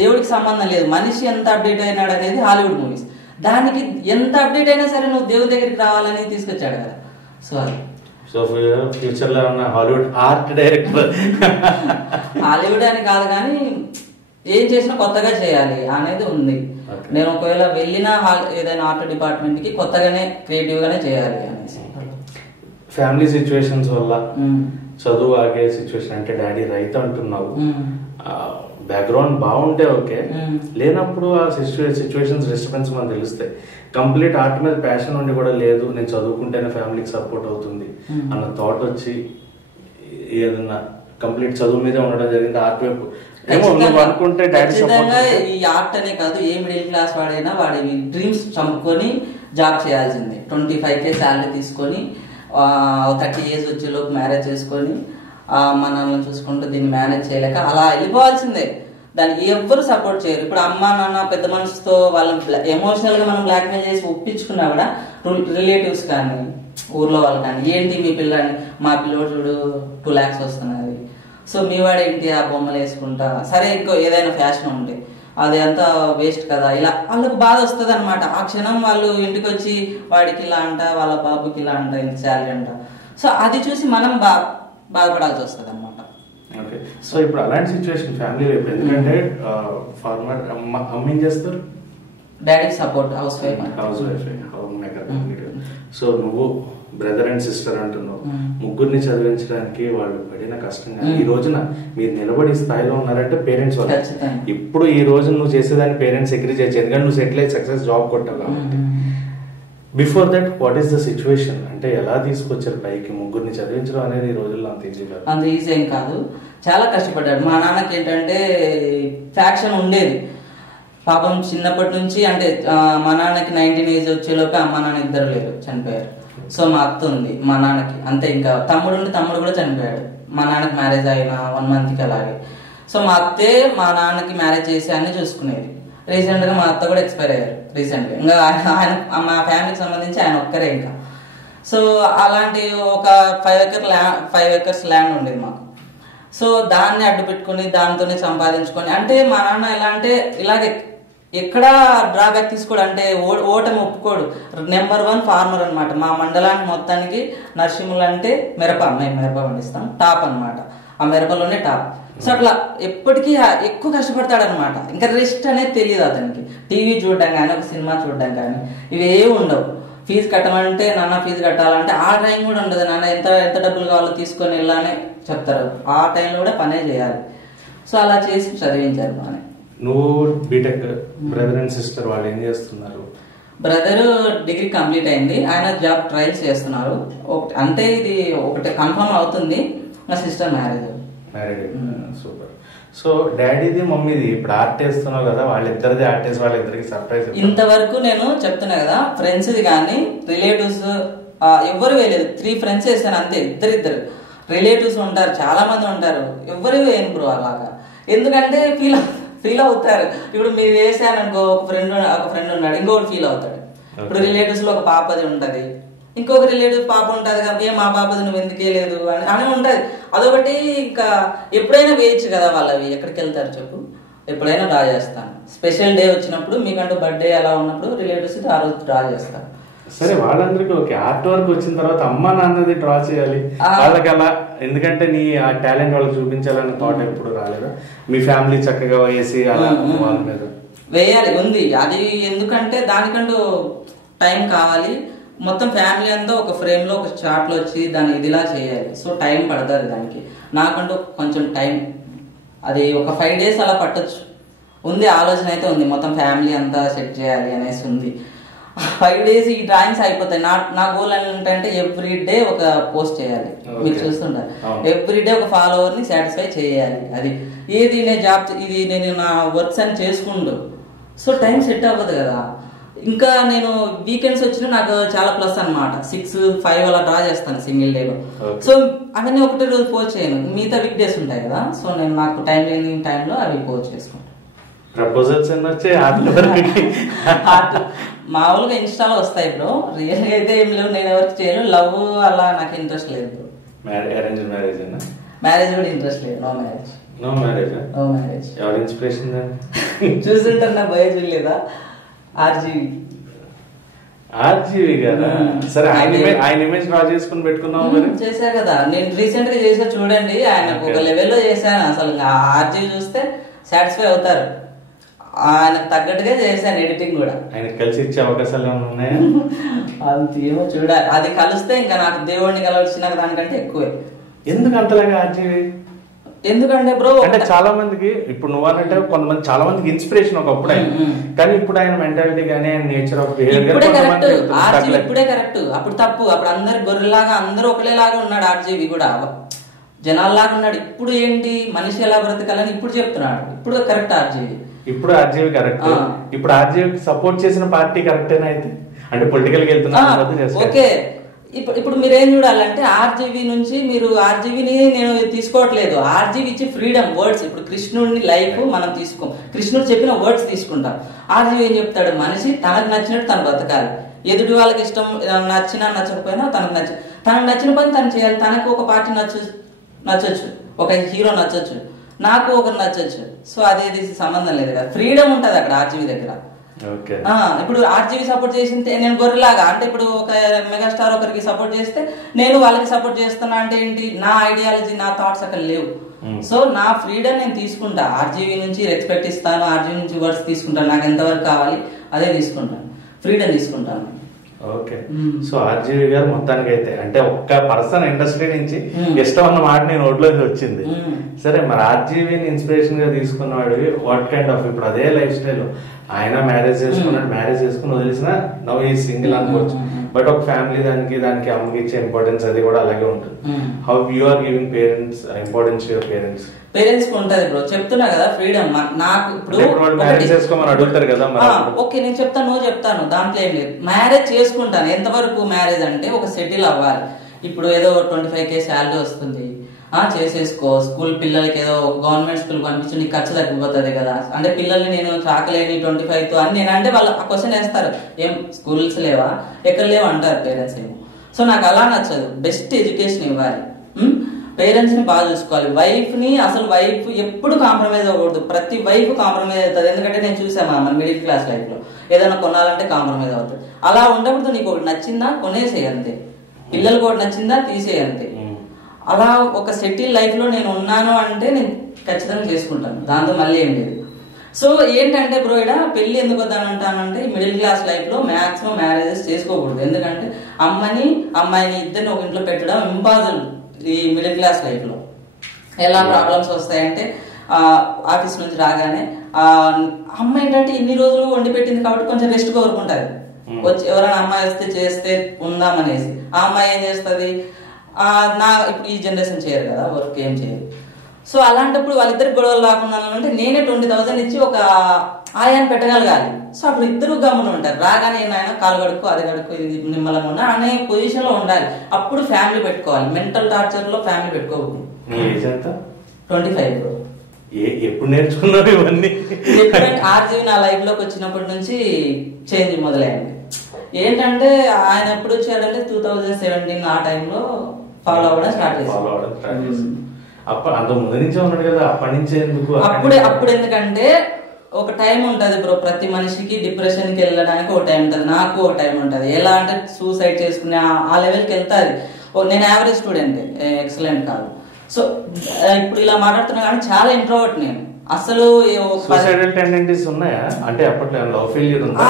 దేవుడికి సంబంధం లేదు. మనిషి ఎంత అప్డేట్ అయినాడు అనేది హాలీవుడ్ మూవీస్, దానికి ఎంత అప్డేట్ అయినా సరే నువ్వు దేవుడి దగ్గరికి రావాలని తీసుకొచ్చాడు కదా. సో అది ఫ్యూచర్ లో ఉన్న హాలీవుడ్ ఆర్ట్ డైరెక్టర్, హాలీవుడ్ అని కాదు కానీ ఏం చేసినా కొత్తగా చేయాలి అనేది ఉంది. నేను ఒకవేళ వెళ్ళిన ఏదైనా ఆర్ట్ డిపార్ట్మెంట్ కి కొత్తగానే క్రియేటివ్ గానే చేయాలి అనేసి. ఫ్యామిలీ సిచ్యువేషన్స్ వల్ల చదువు ఆగే సిచ్యువేషన్, అంటే డాడీ రైతు అంటున్నావు, బ్యాక్గ్రౌండ్ బాగుంటే ఓకే, లేనప్పుడు ఆ సిచ్యువేషన్స్ డిస్టర్బెన్స్ మనకు తెలుస్తాయి. కంప్లీట్ ఆర్ట్ మీద ప్యాషన్ ఉండి కూడా లేదు, నేను చదువుకుంటేనే ఫ్యామిలీకి సపోర్ట్ అవుతుంది అన్న థాట్ వచ్చి ఏదన్నా కంప్లీట్ చదువు మీదే ఉండడం జరిగింది. ఆర్ట్ వైపు అనుకుంటే ఈ ఆర్ట్ అనే కాదు, ఏ మిడిల్ క్లాస్ వాడైనా వాడి డ్రీమ్స్ చంపుకొని జాబ్ చేయాల్సిందే. 25K శాలరీ తీసుకొని 30 years వచ్చేలోపు మ్యారేజ్ చేసుకొని మనల్ని చూసుకుంటూ దీన్ని మేనేజ్ చేయలేక అలా వెళ్ళిపోవాల్సిందే. దానికి ఎవ్వరు సపోర్ట్ చేయరు. ఇప్పుడు అమ్మ నాన్న పెద్ద మనసుతో వాళ్ళని ఎమోషనల్ గా మనం బ్లాక్మెయిల్ చేసి ఒప్పించుకున్నా కూడా రిలేటివ్స్ కానీ ఊర్లో వాళ్ళు కానీ, ఏంటి మీ పిల్లని, మా పిల్లోడు చూడు 2 lakhs వస్తున్నది, సో మీ వాడు ఏంటి ఆ బొమ్మలు వేసుకుంటా, సరే ఎక్కువ ఏదైనా ఫ్యాషన్ ఉంటే అది అంతా వేస్ట్ కదా, ఇలా వాళ్ళకు బాధ వస్తుంది అనమాట. ఆ క్షణం వాళ్ళు ఇంటికి వచ్చి వాడికి ఇలా అంట, వాళ్ళ బాబుకి ఇలా అంట, ఇంత శాలరీ అంట, సో అది చూసి మనం బాధపడాల్సి వస్తుంది అనమాట. ఓకే, సో ఇప్పుడు అలాంటి సిచ్యువేషన్ ఫ్యామిలీ వైపు, ఎందుకంటే ఫార్మర్ అమ్మ ఏం చేస్తారు, డాడీకి సపోర్ట్, హౌస్ వైఫ్. సో నువ్వు బ్రదర్ అండ్ సిస్టర్ అంటున్నావు, ముగ్గురిని చదివించడానికి వాళ్ళు పడిన కష్టంగా ఈ రోజున మీరు నిలబడి స్థాయిలో ఉన్నారంటే పేరెంట్స్ వాళ్ళు. ఇప్పుడు ఈ రోజు నువ్వు చేసేదాన్ని పేరెంట్స్ అగ్రీ చేయొచ్చు, ఎందుకంటే నువ్వు సెటిల్ అయ్యి సక్సెస్ జాబ్ కొట్టావు కాబట్టి. Before that what is the situation, అంటే ఎలా తీసుకొచ్చారు పైకి? ముగ్గురిని చదివించడం అనేది ఈ రోజుల్లో అంత ఈజీ కాదు. అంత ఈజీ ఏం కాదు, చాలా కష్టపడ్డాడు. మా నాన్నకి ఏంటంటే ఫ్యాక్షన్ ఉండేది పాపం చిన్నప్పటి నుంచి. అంటే మా నాన్నకి 19 years వచ్చేలోపే అమ్మ నాన్న ఇద్దరు లేరు, చనిపోయారు. సో మా అత్త ఉంది మా నాన్నకి, అంతే. ఇంకా తమ్ముడు కూడా చనిపోయాడు. మా నాన్నకి మ్యారేజ్ అయిన 1 monthకి అలాగే. సో మా అత్తే మా నాన్నకి మ్యారేజ్ చేసి అన్ని చూసుకునేది. రీసెంట్ గా మా అత్త కూడా ఎక్స్పైర్ అయ్యారు రీసెంట్ గా. ఇంకా ఆయన మా ఫ్యామిలీకి సంబంధించి ఆయన ఒక్కరే ఇంకా. సో అలాంటి ఒక 5 acres ల్యాండ్ ఉండేది మాకు. సో దాన్ని అడ్డు పెట్టుకుని దాంతోనే సంపాదించుకొని, అంటే మా నాన్న ఎలా అంటే ఇలాగే ఎక్కడా డ్రాబ్యాక్ తీసుకోడు, అంటే ఓటమి ఒప్పుకోడు. నెంబర్ 1 ఫార్మర్ అనమాట. మా మండలానికి మొత్తానికి నర్సింహులు అంటే మేము మిరప పండిస్తాం, టాప్ అనమాట. ఆ మిరపలోనే టాప్. సో అట్లా ఎప్పటికీ ఎక్కువ కష్టపడతాడు అనమాట. ఇంకా రెస్ట్ అనేది తెలియదు అతనికి. టీవీ చూడడం కానీ, ఒక సినిమా చూడడం కానీ ఇవే ఉండవు. ఫీజు కట్టమంటే నాన్న ఫీజు కట్టాలంటే ఆ టైం కూడా ఉండదు. నాన్న ఎంత డబ్బులు కావాలో తీసుకొని వెళ్ళాలని చెప్తారు. ఆ టైంలో కూడా పనే చేయాలి. సో అలా చేసి చదివించారు బాగా. నువ్వు బీటెక్, బ్రదర్ అండ్ సిస్టర్ వాళ్ళు ఏం చేస్తున్నారు? బ్రదర్ డిగ్రీ కంప్లీట్ అయింది, ఆయన జాబ్ ట్రయల్స్ చేస్తున్నారు. అంటే ఇది ఒకటి కన్ఫర్మ్ అవుతుంది. మా సిస్టర్ మ్యారేజ్. సూపర్. సో డాడీది మమ్మీది ఇప్పుడు ఆర్ట్ వేస్తున్నావు కదా, వాళ్ళిద్దరిది ఆర్ట్ వేసి వాళ్ళిద్దరికి సర్ప్రైజ్. ఇంతవరకు నేను చెప్తున్నా కదా, ఫ్రెండ్స్ది కానీ రిలేటివ్స్ ఎవరు వేయలేదు. 3 friends వేసాను అంతే, ఇద్దరు. రిలేటివ్స్ ఉంటారు, చాలా మంది ఉంటారు, ఎవరు వేయను బ్రో అలాగా. ఎందుకంటే ఫీల్ అవుతారు. ఇప్పుడు మీరు వేసాను అనుకో, ఒక ఫ్రెండ్ ఉన్నాడు, ఇంకొకటి ఫీల్ అవుతాడు. ఇప్పుడు రిలేటివ్స్ లో ఒక పాపది ఉంటది, ఇంకొక రిలేటివ్ పాప ఉంటుంది కాబట్టి మా పాపది నువ్వు ఎందుకే లేదు అని ఉంటుంది. అదొకటి. ఇంకా ఎప్పుడైనా వేయచ్చు కదా వాళ్ళవి, ఎక్కడికి వెళ్తారు చెప్పు, ఎప్పుడైనా డ్రా చేస్తాను. స్పెషల్ డే వచ్చినప్పుడు, మీకంటూ బర్త్డే అలా ఉన్నప్పుడు రిలేటివ్స్ ఆ రోజు డ్రా చేస్తాను. సరే, వాళ్ళందరికీ ఓకే. ఆర్ట్ వర్క్ వచ్చిన తర్వాత అమ్మ నాన్నది డ్రా చేయాలి వాళ్ళకి అలా, ఎందుకంటే నీ ఆ టాలెంట్ వాళ్ళకి చూపించాలని థాట్ ఎప్పుడు రాలేదా? మీ ఫ్యామిలీ చక్కగా వేసి అలా వాళ్ళ మీద వేయాలి ఉంది అది. ఎందుకంటే దానికంటూ టైం కావాలి. మొత్తం ఫ్యామిలీ అంతా ఒక ఫ్రేమ్ లో ఒక చార్ట్ లో వచ్చి దాన్ని ఇదిలా చేయాలి. సో టైం పడుతుంది దానికి. నాకంటూ కొంచెం టైం, అది ఒక 5 days అలా పట్టొచ్చు. ఉంది ఆలోచన అయితే ఉంది, మొత్తం ఫ్యామిలీ అంతా సెట్ చేయాలి అనేసి ఉంది. 5 days ఈ డ్రాయింగ్స్ అయిపోతాయి. నా గోల్ ఏంటంటే ఎవ్రీ డే ఒక పోస్ట్ చేయాలి. మీరు చూస్తుంటారు, ఎవ్రీ డే ఒక ఫాలోవర్ ని సాటిస్ఫై చేయాలి. అది ఏది నేను జాబ్, ఇది నేను నా వర్క్స్ అని చేసుకుంటూ, సో టైం సెట్ అవ్వదు కదా. ఇంకా నేను వీకెండ్స్ వచ్చినా నాకు చాలా ప్లస్ అనమాట. 6, 5 అలా డ్రా చేస్తాను సింగిల్ డేలో. సో అవన్నీ ఒకటే రోజు పోస్ట్ చేయను, మిగతా వీక్ డేస్ ఉంటాయి కదా. సో నేను నాకు టైం లేని టైంలో అవి పోస్ట్ చేసుకుంటాను. ప్రపోజల్స్ అన్నీ వచ్చాయి మామూలుగా ఇన్స్టాలో వస్తాయి బ్రో, రియల్ గా అయితే ఏం లేవు. నేను ఎవరికి చేయను, లవ్ అలా నాకు ఇంట్రెస్ట్ లేదు బ్రో. అరేంజ్ మ్యారేజ్ అయినా? మ్యారేజ్ కూడా ఇంట్రెస్ట్ లేదు. No marriage. No marriage? No marriage. ఎవరి ఇన్స్పిరేషన్? చూస్తుంటారు నా బయో చూడలేదా? ఆర్జీవి కదా. సరే, ఆయన ఇమేజ్ డ్రా చేసుకుని పెట్టుకున్నావు చేశా కదా. నేను రీసెంట్ గా చేసా చూడండి, ఆయన ఒక లెవెల్లో చేశాను. అసలు ఆర్జీవి చూస్తే సాటిస్ఫై అవుతారు. ఆయనకు తగ్గట్టుగా చేశాను ఎడిటింగ్ కూడా. ఆయన కలిసి ఇచ్చే అవకాశాలు ఏమైనా ఉన్నాయా? అంతేమో చూడాలి. అది కలిస్తే ఇంకా నాకు దేవుడిని కలవచ్చిన దానికంటే ఎక్కువే. ఎందుకు అంతలాగా ఆర్జీవి? ఎందుకంటే బ్రో, అంటే చాలా మందికి ఇప్పుడు నువ్వు అన్నట్టే కొంతమంది చాలా మందికి ఇన్స్పిరేషన్ ఒకప్పుడు ఆయన, కానీ ఇప్పుడు ఆయన మెంటాలిటీ కానీ ఆయన నేచర్ ఆఫ్ బిహేవియర్ ఇప్పుడే కరెక్ట్. అప్పుడు తప్పు. అప్పుడు అందరు గొర్రెలాగా అందరూ ఒకలేలాగా ఉన్నాడు. ఆర్జీవి కూడా జనాల్లాగా ఉన్నాడు. ఇప్పుడు ఏంటి, మనిషి ఎలా బ్రతకాలని ఇప్పుడు చెప్తున్నాడు. ఇప్పుడు కరెక్ట్ ఆర్జీవి. ఇప్పుడు ఆర్జీవి కరెక్ట్. ఇప్పుడు ఆర్జీవికి సపోర్ట్ చేసిన పార్టీ కరెక్టేనా అయితే? అంటే పొలిటికల్ గా వెళ్తున్నా ఓకే. ఇప్పుడు మీరేం చూడాలంటే ఆర్జీవి నుంచి మీరు ఆర్జీవిని నేను తీసుకోవట్లేదు. ఆర్జీవి ఇచ్చి ఫ్రీడమ్ వర్డ్స్. ఇప్పుడు కృష్ణుడిని లైఫ్ మనం తీసుకోం, కృష్ణుడు చెప్పిన వర్డ్స్ తీసుకుంటాం. ఆర్జీవి ఏం చెప్తాడు, మనిషి తనకు నచ్చినట్టు తను బతకాలి. ఎదుటి వాళ్ళకి ఇష్టం నచ్చినా నచ్చకపోయినా తనకు నచ్చిన పని తను చేయాలి. తనకు ఒక పార్టీ నచ్చొచ్చు, ఒక హీరో నచ్చొచ్చు, నాకు ఒకరు నచ్చొచ్చు. సో అదేది సంబంధం లేదు కదా, ఫ్రీడమ్ ఉంటుంది అక్కడ ఆర్జీవి దగ్గర. ఇప్పుడు ఆర్జీవి సపోర్ట్ చేసింటే నేను గొర్రెలాగా, అంటే ఇప్పుడు ఒక మెగాస్టార్ ఒకరికి సపోర్ట్ చేస్తే నేను వాళ్ళకి సపోర్ట్ చేస్తున్నా అంటే ఏంటి, నా ఐడియాలజీ నా థాట్స్ అక్కడ లేవు. సో నా ఫ్రీడమ్ నేను తీసుకుంటా. ఆర్జీవి నుంచి రెస్పెక్ట్ ఇస్తాను, ఆర్జీవి నుంచి వర్డ్స్ తీసుకుంటాను. నాకు ఎంతవరకు కావాలి అదే తీసుకుంటాను, ఫ్రీడమ్ తీసుకుంటాను. ఓకే. సో ఆర్జీవి గారు మొత్తానికి అయితే అంటే ఒక్క పర్సన్ ఇండస్ట్రీ నుంచి ఇష్టం అన్న మాట నేను నోట్లోకి వచ్చింది. సరే, మరి ఆర్జీవిని ఇన్స్పిరేషన్ గా తీసుకున్నాడు వాట్ కైండ్ ఆఫ్, ఇప్పుడు అదే లైఫ్ స్టైల్ ఆయన మ్యారేజ్ చేసుకున్నాడు, మ్యారేజ్ చేసుకుని వదిలేసిన నవ్ ఈ సింగిల్ అనుకోవచ్చు. బట్ ఒక ఫ్యామిలీ దానికి అమ్మకి ఇచ్చే ఇంపార్టెన్స్ అది కూడా అలాగే ఉంటుంది. How you are giving parents importance your parents కి ఉంటది బ్రో. చెప్తున్నా కదా ఫ్రీడమ్. నాకు ఇప్పుడు మ్యారేజ్ చేసుకోమని అడుగుతారు కదా. ఓకే, నేను చెప్తాను, నువ్వు చెప్తాను, దాంట్లో ఏం లేదు. మ్యారేజ్ చేసుకుంటాను. ఎంతవరకు మ్యారేజ్ అంటే ఒక సెటిల్ అవ్వాలి. ఇప్పుడు ఏదో 25K శాలరీ వస్తుంది, చేసేసుకో. స్కూల్ పిల్లలకి ఏదో గవర్నమెంట్ స్కూల్ పంపించి నీకు ఖర్చు తగ్గిపోతుంది కదా. అంటే పిల్లల్ని నేను చాకలేని 25తో అని నేను అంటే వాళ్ళు ఆ క్వశ్చన్ వేస్తారు, ఏం స్కూల్స్ లేవా, ఎక్కడ లేవు అంటారు పేరెంట్స్ ఏమో. సో నాకు అలా నచ్చదు. బెస్ట్ ఎడ్యుకేషన్ ఇవ్వాలి, పేరెంట్స్ ని బాగా చూసుకోవాలి. వైఫ్ ని అసలు వైఫ్ ఎప్పుడు కాంప్రమైజ్ అవ్వకూడదు. ప్రతి వైఫ్ కాంప్రమైజ్ అవుతుంది. ఎందుకంటే నేను చూసాను మన మిడిల్ క్లాస్ లైఫ్ లో ఏదైనా కొనాలంటే కాంప్రమైజ్ అవుతుంది. అలా ఉండకూడదు. నీకు ఒకటి నచ్చిందా కొనేసేయి అంతే, పిల్లలకు ఒకటి నచ్చిందా తీసేయి అంతే. అలా ఒక సెటిల్ లైఫ్ లో నేను ఉన్నాను అంటే నేను ఖచ్చితంగా చేసుకుంటాను, దాంతో మళ్ళీ ఏం లేదు. సో ఏంటంటే బ్రో, ఇక్కడ పెళ్లి ఎందుకు వద్దానంటానంటే మిడిల్ క్లాస్ లైఫ్ లో మాక్సిమం మ్యారేజెస్ చేసుకోకూడదు. ఎందుకంటే అమ్మాయిని ఇద్దరిని ఒక ఇంట్లో పెట్టడం ఇంపాసిబుల్ ఈ మిడిల్ క్లాస్ లైఫ్ లో. ఎలా ప్రాబ్లమ్స్ వస్తాయంటే ఆఫీస్ నుంచి రాగానే అమ్మాయి ఏంటంటే ఇన్ని రోజులు వండి పెట్టింది కాబట్టి కొంచెం రెస్ట్ కోరుకుంటుంది. వచ్చి ఎవరైనా అమ్మాయి వస్తే చేస్తే ఉందామనేసి ఆ అమ్మాయి ఏం చేస్తుంది, ఇప్పుడు ఈ జనరేషన్ చేయరు కదా, వర్క్ ఏం చేయరు. సో అలాంటప్పుడు వాళ్ళిద్దరికి గొడవలు రాకుండా అంటే నేనే 20,000 ఇచ్చి ఒక ఆయాన్ని పెట్టగలగాలి. సో అప్పుడు ఇద్దరు గమ్మున ఉంటారు. రాగానే ఆయన కాలు కడుక్కో అది కడుక్కో ఇది నిమ్మలంగా ఉన్నా అనే పొజిషన్ లో ఉండాలి. అప్పుడు ఫ్యామిలీ పెట్టుకోవాలి. మెంటల్ టార్చర్ లో ఫ్యామిలీ పెట్టుకోకూడదు. 25 ఎప్పుడు నేర్చుకున్నావు ఇవన్నీ? ఆర్జీవి నా లైఫ్ లోకి వచ్చినప్పటి నుంచి చేంజ్ మొదలైంది. ఏంటంటే ఆయన ఎప్పుడు వచ్చాడంటే 2017 ఆ టైంలో ఫాలో అవ్వడం స్టార్ట్ చేసి అంత ముందు నుంచే ఉన్నాడు కదా, అప్పటి నుంచే ఎందుకు? అప్పుడు ఎందుకంటే ఒక టైం ఉంటది బ్రో, ప్రతి మనిషికి డిప్రెషన్ కి వెళ్ళడానికి ఒక టైం ఉంటది, నాకు ఒక టైం ఉంటది. ఎలా అంటే సూసైడ్ చేసుకునే ఆ లెవెల్కి వెళ్తాది. నేను యావరేజ్ స్టూడెంట్, ఎక్సలెంట్ కాదు. సో ఇప్పుడు ఇలా మాట్లాడుతున్నా కానీ చాలా ఇంట్రోవర్ట్ నేను. అసలు సూసైడల్ టెండెన్సీస్ ఉన్నాయా అంటే అప్పట్లో? లవ్ ఫెయిల్యూర్ ఉందా?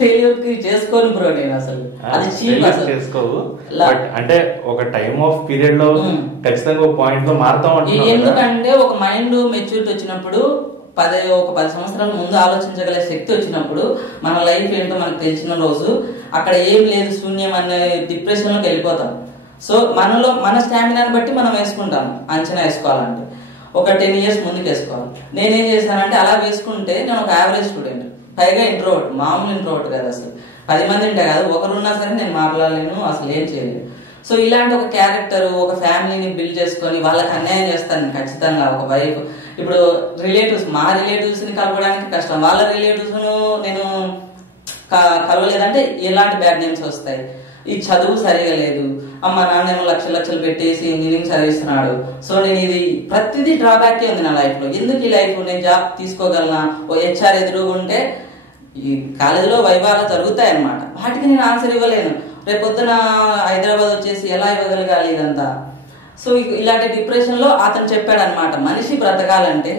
ఫెయిల్యూర్ కి చేసుకోను బ్రో నేను అసలు. అది చీప్ అసలు చేసుకోవు. బట్ అంటే ఒక టైం ఆఫ్ పీరియడ్ లో ఖచ్చితంగా ఒక పాయింట్ లో మారుతాం అంటున్నావు. ఎందుకంటే ఒక మైండ్ మెచ్యూరిటీ వచ్చినప్పుడు ఒక 10 సంవత్సరాల ముందు ఆలోచించగల శక్తి వచ్చినప్పుడు మన లైఫ్ ఏంటో మనకు తెలిసిన రోజు అక్కడ ఏం లేదు, శూన్యం అనే డిప్రెషన్ లోకి వెళ్ళిపోతాం. సో మనలో మన స్టామినాని బట్టి మనం వేసుకుంటాం. అంచనా వేసుకోవాలంటే ఒక 10 years ముందుకు వేసుకోవాలి. నేనేం చేశానంటే అలా వేసుకుంటే నేను ఒక యావరేజ్ స్టూడెంట్, పైగా ఇంట్రోవర్ట్, మామూలు ఇంట్రోవర్ట్ కాదు అసలు. 10 మంది ఉంటే కాదు, ఒకరున్నా సరే నేను మాట్లాడలేను, అసలు ఏం చేయలేను. సో ఇలాంటి ఒక క్యారెక్టర్, ఒక ఫ్యామిలీని బిల్డ్ చేసుకొని వాళ్ళకి అన్యాయం చేస్తాను ఖచ్చితంగా. ఒక వైఫ్, ఇప్పుడు రిలేటివ్స్, మా రిలేటివ్స్ ని కలవడానికి కష్టం, వాళ్ళ రిలేటివ్స్ నేను కలవలేదంటే ఎలాంటి బ్యాడ్ నేమ్స్ వస్తాయి. ఈ చదువు సరిగా లేదు, అమ్మ నాన్నేమో లక్షలు పెట్టేసి ఇంజనీరింగ్ చదివిస్తున్నాడు. సో నేను ఇది ప్రతిదీ డ్రాబ్యాక్ ఉంది నా లైఫ్ లో. ఎందుకు ఈ లైఫ్, నేను జాబ్ తీసుకోగలనా? ఓ హెచ్ఆర్ ఎదురుగుంటే ఈ కాలేజీలో వైభాగా జరుగుతాయి అన్నమాట, వాటికి నేను ఆన్సర్ ఇవ్వలేను. రేపొద్దున హైదరాబాద్ వచ్చేసి ఎలా ఇవ్వగలగాలి ఇదంతా. సో ఇలాంటి డిప్రెషన్ లో అతను చెప్పాడు అనమాట, మనిషి బ్రతకాలంటే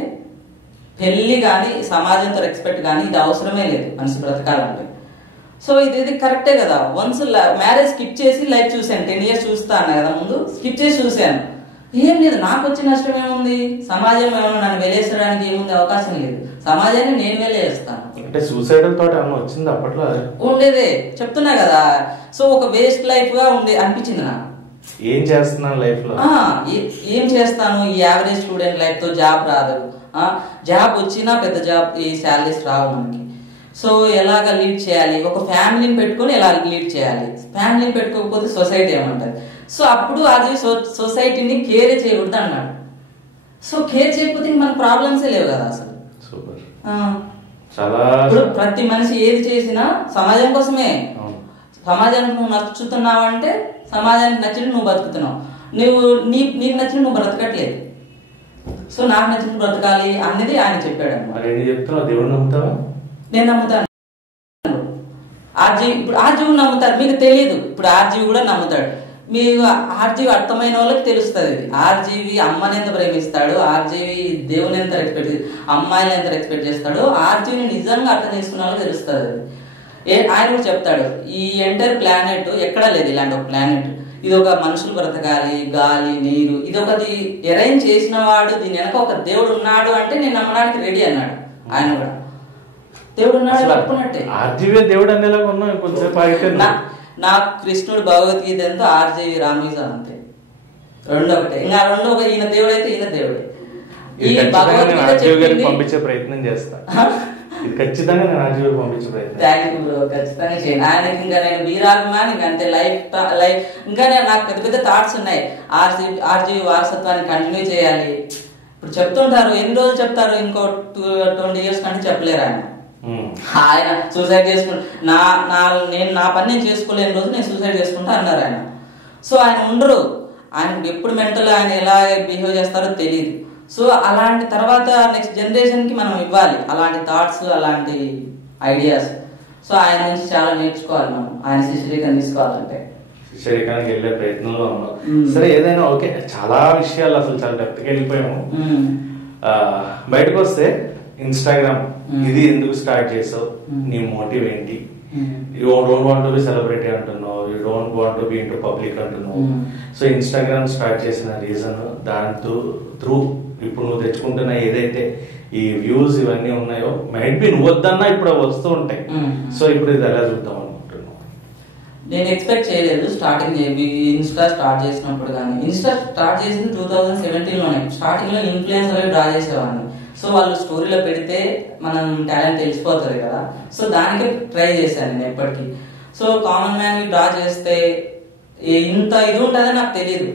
పెళ్లి కానీ సమాజంతో రెస్పెక్ట్ కానీ ఇది అవసరమే లేదు మనిషి బ్రతకాలంటే. సో ఇది కరెక్టే కదా. వన్స్ మ్యారేజ్ స్కిప్ చేసి లైఫ్ చూశాను, 10 years చూస్తాను కదా, ముందు స్కిప్ చేసి చూశాను. ఏం లేదు, నాకు వచ్చే నష్టం ఏముంది? సమాజం ఏమన్నా నన్ను వెలేసడానికి ఏముంది? అవకాశం లేదు. సమాజాన్ని నేను వెలేస్తాను. అంటే సూసైడల్ థాట్ ఏమన్నా వచ్చింది అప్పట్లో? ఉండేదే, చెప్తున్నా కదా. సో ఒక వేస్ట్ లైఫ్ గా అనిపించింది నాకు. ఏం చేస్తున్నాను లైఫ్ లో, ఏం చేస్తాను? ఈ యావరేజ్ స్టూడెంట్ లైఫ్ తో జాబ్ రాదు. జాబ్ వచ్చినా పెద్ద జాబ్ ఈ శాలరీస్ రావు మనకి. సో ఎలాగ లీడ్ చేయాలి? ఒక ఫ్యామిలీని పెట్టుకొని ఎలా లీడ్ చేయాలి? ఫ్యామిలీని పెట్టుకోకపోతే సొసైటీ ఏమంటది? సో అప్పుడు అది సొసైటీని కేర్ చేయకూడదు అన్నాడు. సో కేర్ చేయకపోతే మన ప్రాబ్లమ్సే లేవు కదా అసలు. సూపర్. చాలా ప్రతి మనిషి ఏది చేసినా సమాజం కోసమే. సమాజానికి నువ్వు నచ్చుతున్నావంటే సమాజానికి నచ్చినట్టు నువ్వు బతుకుతున్నావు. నీకు నచ్చిన నువ్వు బ్రతకట్లేదు. సో నాకు నచ్చిన బ్రతకాలి అనేది ఆయన చెప్పాడు అనమాట. దేవుడు నమ్ముతావా? నేను నమ్ముతాను. ఇప్పుడు ఆర్జీవి నమ్ముతారు, మీకు తెలియదు. ఇప్పుడు ఆర్జీవి కూడా నమ్ముతాడు. మీకు ఆర్జీవి అర్థమైన వాళ్ళకి తెలుస్తుంది. ఆర్జీవి అమ్మని ఎంత ప్రేమిస్తాడు, ఆర్జీవి దేవుని ఎంత రెస్పెక్ట్, అమ్మాయిని ఎంత రెస్పెక్ట్ చేస్తాడు, ఆర్జీవిని నిజంగా అర్థం చేసుకున్న వాళ్ళకి తెలుస్తుంది. ఆయన కూడా చెప్తాడు, ఈ ఎంటైర్ ప్లానెట్ ఎక్కడా లేదు ఇలాంటి ఒక ప్లానెట్. ఇది ఒక మనుషులు బ్రతకాలి, గాలి, నీరు, ఇది ఒకటి అరేంజ్ చేసిన వాడు, దీని వెనక ఒక దేవుడు ఉన్నాడు అంటే నేను నమ్మడానికి రెడీ అన్నాడు. ఆయన కూడా దేవుడు ఉన్నాడు అనుకున్నట్టే. ఆర్జీవి దేవుడు అనేలాగా ఉన్నాం కొంచెం. నాకు కృష్ణుడు భగవద్గీత ఎంతో, ఆర్జీవి రామీజ అంతే, రెండు ఒకటే. ఇంకా రెండు ఒక, ఈయన దేవుడు అయితే ఈయన దేవుడే. ఈ భగవద్గీత పంపించే ప్రయత్నం చేస్తా, ఖచ్చితంగా నేను ఆర్జీవి పంపించే ప్రయత్నం. థ్యాంక్ యూ బ్రో, ఖచ్చితంగా చేయండి. ఆయనకి ఇంకా నేను వీరాభిమాని, ఇంకా అంతే లైఫ్ ఇంకా నాకు పెద్ద పెద్ద థాట్స్ ఉన్నాయి. ఆర్జీవి వారసత్వాన్ని కంటిన్యూ చేయాలి. ఇప్పుడు చెప్తుంటారు, ఎన్ని రోజులు చెప్తారు, ఇంకో 20 years కంటే చెప్పలేరు ఆయన. ఆయన సూసైడ్ చేసుకుంటా, నేను నా పని నేను చేసుకోలేని రోజు నేను సూసైడ్ చేసుకుంటా అన్నారు ఆయన. సో ఆయన ఉండరు, ఆయన ఎప్పుడు మెంటల్, ఆయన ఎలా బిహేవ్ చేస్తారో తెలియదు. సో అలాంటి తర్వాత నెక్స్ట్ జనరేషన్ కి మనం ఇవ్వాలి అలాంటి థాట్స్, అలాంటి ఐడియాస్. సో ఆయన నుంచి చాలా నేర్చుకోవాలి మనం, ఆయన శిష్యరికం తీసుకోవాలంటే. శిష్యరికానికి వెళ్ళే ప్రయత్నంలో ఉన్నాం. సరే, ఏదైనా ఓకే, చాలా విషయాలు అసలు చాలా డెప్త్కి వెళ్ళిపోయాము. బయటకు వస్తే ఇన్స్టాగ్రామ్ ఇది ఎందుకు స్టార్ట్ చేసావు, నీ మోటివ్ ఏంటి? You don't want to be celebrity అంటున్నావు, you don't want to be into public అంటున్నావు. సో ఇన్స్టాగ్రామ్ స్టార్ట్ చేసిన రీజన్, దాంతో త్రూ ఇప్పుడు నువ్వు తెచ్చుకుంటున్న ఏదైతే ఈ వ్యూస్ ఇవన్నీ ఉన్నాయో, మైట్ బి నువ్వు వద్దన్నా ఇప్పుడు వస్తూ ఉంటాయి. సో ఇప్పుడు ఇది ఎలా చూద్దాం అనుకుంటున్నావు? నేను ఎక్స్పెక్ట్ చేయలేదు స్టార్టింగ్ ఇన్స్టా స్టార్ట్ చేసినప్పుడు. కానీ ఇన్స్టా స్టార్ట్ చేసింది 2017లోనే. స్టార్టింగ్ లో ఇన్ఫ్లుయెన్సర్ డ్రా చేసేవాడిని. సో వాళ్ళు స్టోరీలో పెడితే మనం టాలెంట్ తెలిసిపోతుంది కదా. సో దానికి ట్రై చేశాను నేను ఎప్పటికీ. సో కామన్ మ్యాన్ డ్రా చేస్తే ఇంత ఇది ఉంటుందని నాకు తెలియదు,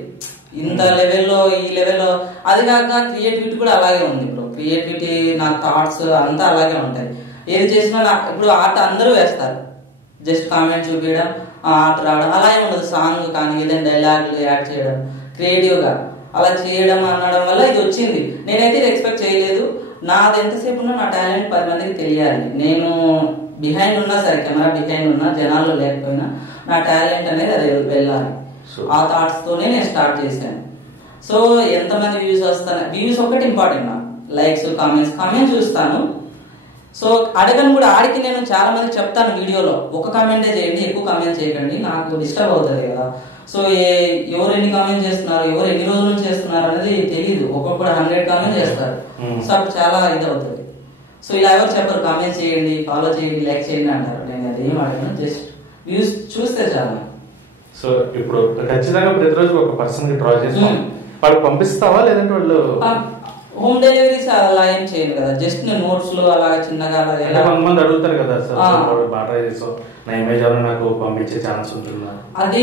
ఇంత లెవెల్లో, ఈ లెవెల్లో. అది కాక క్రియేటివిటీ కూడా అలాగే ఉంది ఇప్పుడు. క్రియేటివిటీ, నా థాట్స్ అంతా అలాగే ఉంటాయి. ఏది చేసినా ఇప్పుడు ఆర్ట్ అందరూ వేస్తారు, జస్ట్ కామెంట్ చూపించడం, ఆట రావడం అలా ఉండదు. సాంగ్ కానీ ఏదైనా డైలాగ్ యాడ్ చేయడం క్రియేటివ్గా అలా చేయడం అనడం వల్ల ఇది వచ్చింది. నేనైతే ఇది ఎక్స్పెక్ట్ చేయలేదు. నాది ఎంతసేపు ఉన్నా నా టాలెంట్ 10 మందికి తెలియాలి. నేను బిహైండ్ ఉన్నా సరే, కెమెరా బిహైండ్ ఉన్నా, జనాల్లో లేకపోయినా నా టాలెంట్ అనేది అది వెళ్ళాలి. ఆ థాట్స్ తోనే నేను స్టార్ట్ చేశాను. సో ఎంతమంది వ్యూస్ వస్తాను, వ్యూస్ ఒకటి ఇంపార్టెంట్ నాకు, లైక్స్ కామెంట్స్ చూస్తాను. సో అడగను కూడా. ఆడికి నేను చాలా మంది చెప్తాను వీడియోలో, ఒక కామెంటే చేయండి, ఎక్కువ కామెంట్ చేయకండి, నాకు డిస్టర్బ్ అవుతుంది కదా. సో ఎవరు ఎన్ని కామెంట్ చేస్తున్నారు, ఎవరు ఎన్ని రోజుల నుంచి చేస్తున్నారు అనేది తెలియదు. ఒక్కొక్కరు 100 కామెంట్ చేస్తారు. సో అప్పుడు చాలా ఇది అవుతుంది. సో ఇలా ఎవరు చెప్పరు కామెంట్ చేయండి, ఫాలో చేయండి, లైక్ చేయండి అంటారు. నేను అది ఏం అడగను, జస్ట్ వ్యూస్ చూస్తే చాలా. సో ఇప్పుడు ఖచ్చితంగా ప్రతిరోజు ఒక పర్సన్ కి డ్రా చేసి వాళ్ళు పంపిస్తావా, లేదంటే వాళ్ళు హోమ్ డెలివరీస్ అలా ఏం చేయను కదా, జస్ట్ నేను నోట్స్ లో అలా చిన్నగా కొంతమంది అడుగుతారు కదా సార్, బాగా చేసావు నా ఇమేజ్ ఎవరు నాకు పంపించే ఛాన్స్ ఉంటుందా? అది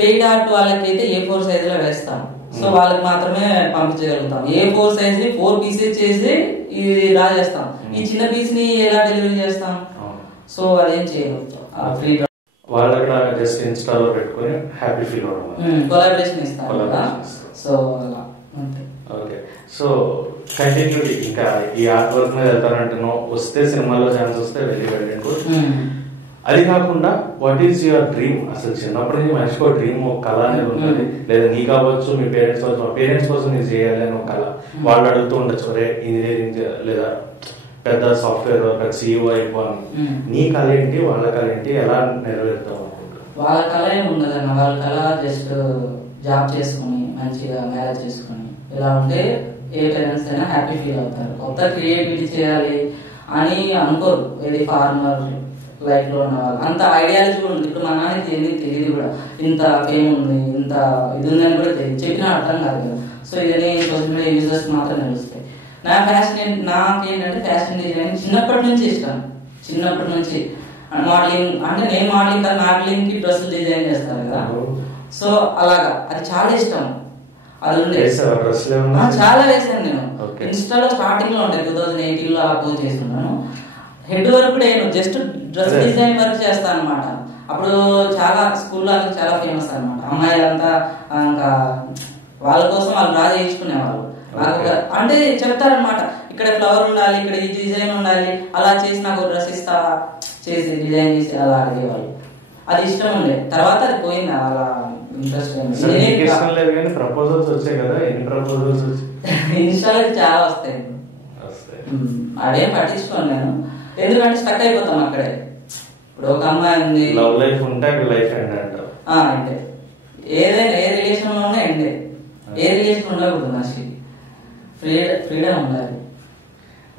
పెయిడ్ ఆర్ట్ వాళ్ళకైతే A4 సైజ్ లో వేస్తాం. సో వాళ్ళకి మాత్రమే పంపించగలుగుతాం. A4 సైజ్ ని 4 పీసెస్ చేసి ఇది డ్రా చేస్తాం. ఈ చిన్న పీస్ ని ఎలా డెలివరీ చేస్తాం? సో అదేం చేయగలుగుతాం. ఫ్రీ వాళ్ళు అక్కడ జస్ట్ ఇన్స్టాలో పెట్టుకుని హ్యాపీ ఫీల్ అవ్వడం, కొలాబరేషన్ ఇస్తాం కదా. సో అలా అంతే. ఓకే. సో కంటిన్యూటీ ఇంకా ఈ ఆర్ట్ వర్క్ మీద వెళ్తారంటున్నావు, వస్తే సినిమాలో ఛాన్స్ వస్తే వెళ్ళి అది కాకుండా వాట్ ఈస్ యువర్ డ్రీమ్? అసలు చిన్నప్పటి నుంచి మనిషికి ఒక డ్రీమ్, ఒక కళ అనేది ఉంటుంది. లేదా నీ కావచ్చు, మీ పేరెంట్స్ కావచ్చు, మా పేరెంట్స్ కోసం నేను చేయాలి అని ఒక కళ. వాళ్ళు అడుగుతూ ఉండొచ్చు, రే ఇంజనీరింగ్ లేదా పెద్ద సాఫ్ట్వేర్ వర్కర్ CEO అయిపోవాలి. నీ కళ ఏంటి, వాళ్ళ కళ ఏంటి, ఎలా నెరవేరుతావు? వాళ్ళ కళ ఏమి ఉండదన్న, వాళ్ళ కళ జస్ట్ జాబ్ చేసుకుని మంచిగా మ్యారేజ్ చేసుకుని ఇలా ఉంటే ఏ పేరెంట్స్ అయినా హ్యాపీ ఫీల్ అవుతారు. కొత్త క్రియేటివిటీ చేయాలి అని అనుకోరు. ఏది ఫార్మర్ లైఫ్ లో ఉన్న వాళ్ళు అంత ఐడియాలజీ కూడా ఉంది. ఇప్పుడు మా నాన్న తెలియదు కూడా, ఇంత ఫేమ్ ఉంది, ఇంత ఇది ఉందని కూడా తెలియదు, చెప్పినా అర్థం కాదు కదా. సో ఇదని సోషల్ మీడియా యూజర్స్ మాత్రం తెలుస్తాయి. నా ఫ్యాషన్ నాకేంటంటే ఫ్యాషన్ డిజైనింగ్ చిన్నప్పటి నుంచి ఇష్టం. చిన్నప్పటి నుంచి మోడలింగ్ అంటే నేను మోడలింగ్ కాదు, మోడలింగ్ కి డ్రెస్సులు డిజైన్ చేస్తాను కదా. సో అలాగా అది చాలా ఇష్టం. అది ఉండే చాలా వేసాను నేను. ఇన్స్టాలో స్టార్టింగ్ లో ఉండే 2018 లో అలా పోస్ట్ చేస్తున్నాను. హెడ్ వర్క్ కూడా నేను జస్ట్ డ్రెస్ డిజైన్ వర్క్ చేస్తాను అనమాట. అప్పుడు చాలా స్కూల్లో అది చాలా ఫేమస్ అనమాట. అమ్మాయిలంతా ఇంకా వాళ్ళ కోసం వాళ్ళు డ్రా చేయించుకునేవాళ్ళు. అంటే చెప్తారనమాట, ఇక్కడ ఫ్లవర్ ఉండాలి, ఇక్కడ ఈ డిజైన్ ఉండాలి, అలా చేసి నాకు డ్రెస్ ఇస్తావా చేసి డిజైన్ చేసి అలా అడిగేవాళ్ళు. అది ఇష్టం ఉండే. తర్వాత అది పోయింది అలా ఇంట్రెస్ట్. ఇన్స్టాలో చాలా వస్తాయి, అదేం పట్టించుకోను నేను. ఎందుకంటే స్టక్ అయిపోతాం అక్కడే. ఇప్పుడు ఒక అమ్మాయి ఉంది, లవ్ లైఫ్ ఉంటే లైఫ్ ఎండ్ అంటారు. అంటే ఏదైనా ఏ రిలేషన్ లో ఉన్నా ఎండే. ఏ రిలేషన్ ఉండకూడదు, మనిషి ఫ్రీడమ్ ఉండాలి.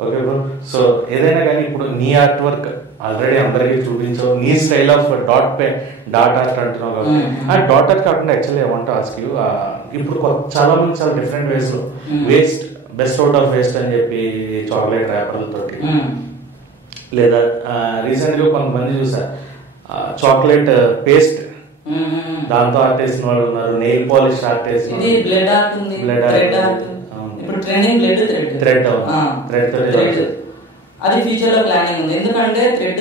Okay bro. సో ఏదైనా కానీ ఇప్పుడు నీ ఆర్ట్ వర్క్ ఆల్రెడీ అందరికి చూపించావు, నీ స్టైల్ ఆఫ్ డాట్ ఆర్ట్ అంటున్నావు కాబట్టి ఆ డాట్ ఆర్ట్ కాకుండా actually I want to ask you, ఇప్పుడు చాలా మంది చాలా డిఫరెంట్ వేస్ లో waste best out of waste అని చెప్పి చాక్లెట్ ర్యాపర్లతోటి, లేదా రీసెంట్ గా కొంతమంది చూసా చాక్లెట్ పేస్ట్ దాంతో ఆర్ట్ వేసిన వాళ్ళు ఉన్నారు, నెయిల్ పాలిష్ ఆర్ట్ వేసిన బ్లడ్ ఆర్ట్ ఉంది, థ్రెడ్ ఆర్ట్ ఇప్పుడు ట్రెండింగ్ థ్రెడ్ అది ఫ్యూచర్ లో ప్లానింగ్ ఉంది. ఎందుకంటే థ్రెడ్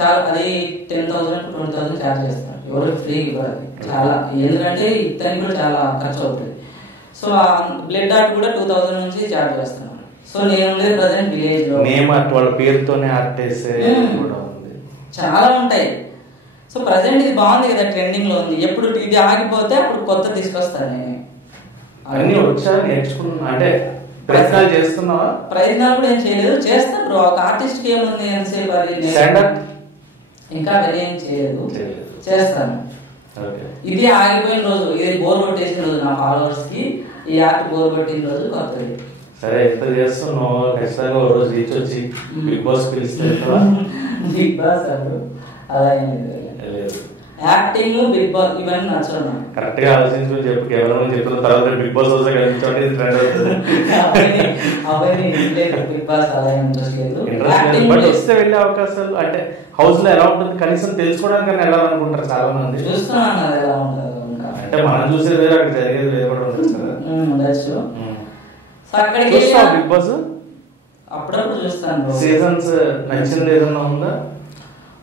చాలా అది 10,000 to 20,000 చార్జ్ చేస్తారు, ఎవరు ఫ్రీ ఇవ్వాలి చాలా. ఎందుకంటే ఇతనికి కూడా చాలా ఖర్చు అవుతుంది. సో బ్లడ్ ఆర్ట్ కూడా 2,000 నుంచి చార్జ్ చేస్తాను. సో నేను ప్రజెంట్ విలేజ్ లో వాళ్ళ పేరుతోనే ఆర్ట్ వేసే చాలా ఉంటాయి. సో ప్రజెంట్ ఇది బాగుంది కదా, ట్రెండింగ్ లో ఉంది. ఎప్పుడు ఇది ఆగిపోతే అప్పుడు కొత్త తీసుకొస్తాను. అన్ని వచ్చా నేర్చుకున్నా అంటే ప్రయత్నాలు చేస్తున్నావా? ప్రయత్నాలు కూడా ఏం చేయలేదు, చేస్తా బ్రో. ఒక ఆర్టిస్ట్ కి ఏముంది ఎంతసేపు, అది ఇంకా అది ఏం చేయలేదు, చేస్తాను. ఇది ఆగిపోయిన రోజు, ఇది బోర్ కొట్టేసిన రోజు నా ఫాలోవర్స్ కి, ఈ ఆర్ట్ బోర్ కొట్టిన రోజు కొత్తది. సరే ఎంత చేస్తున్నావు, ఖచ్చితంగా ఓ రోజు రీచ్ వచ్చి బిగ్ బాస్ పిలిస్తే బిగ్ బాస్ అలా ఏం లేదు. యాక్టింగ్ బిగ్ బాస్ ఇవన్నీ నచ్చదు. కరెక్ట్ గా ఆలోచించుకుని చెప్పు, కేవలం చెప్పిన తర్వాత బిగ్ బాస్ వస్తే కనిపించండి బిగ్ బాస్ అలా ఇంట్రెస్ట్ లేదు. బట్ వస్తే వెళ్ళే అవకాశాలు అంటే హౌస్ లో ఎలా ఉంటుంది కనీసం తెలుసుకోవడానికి వెళ్ళాలనుకుంటారు చాలా మంది. చూస్తున్నాను అది ఎలా ఉంటుంది అంటే మనం చూసేది వేరే, అక్కడ జరిగేది వేరే కూడా ఉంటుంది కదా. అక్కడికి బిగ్ బాస్ అప్పుడప్పుడు చూస్తాను. సీజన్స్ నచ్చింది ఏదన్నా ఉందా?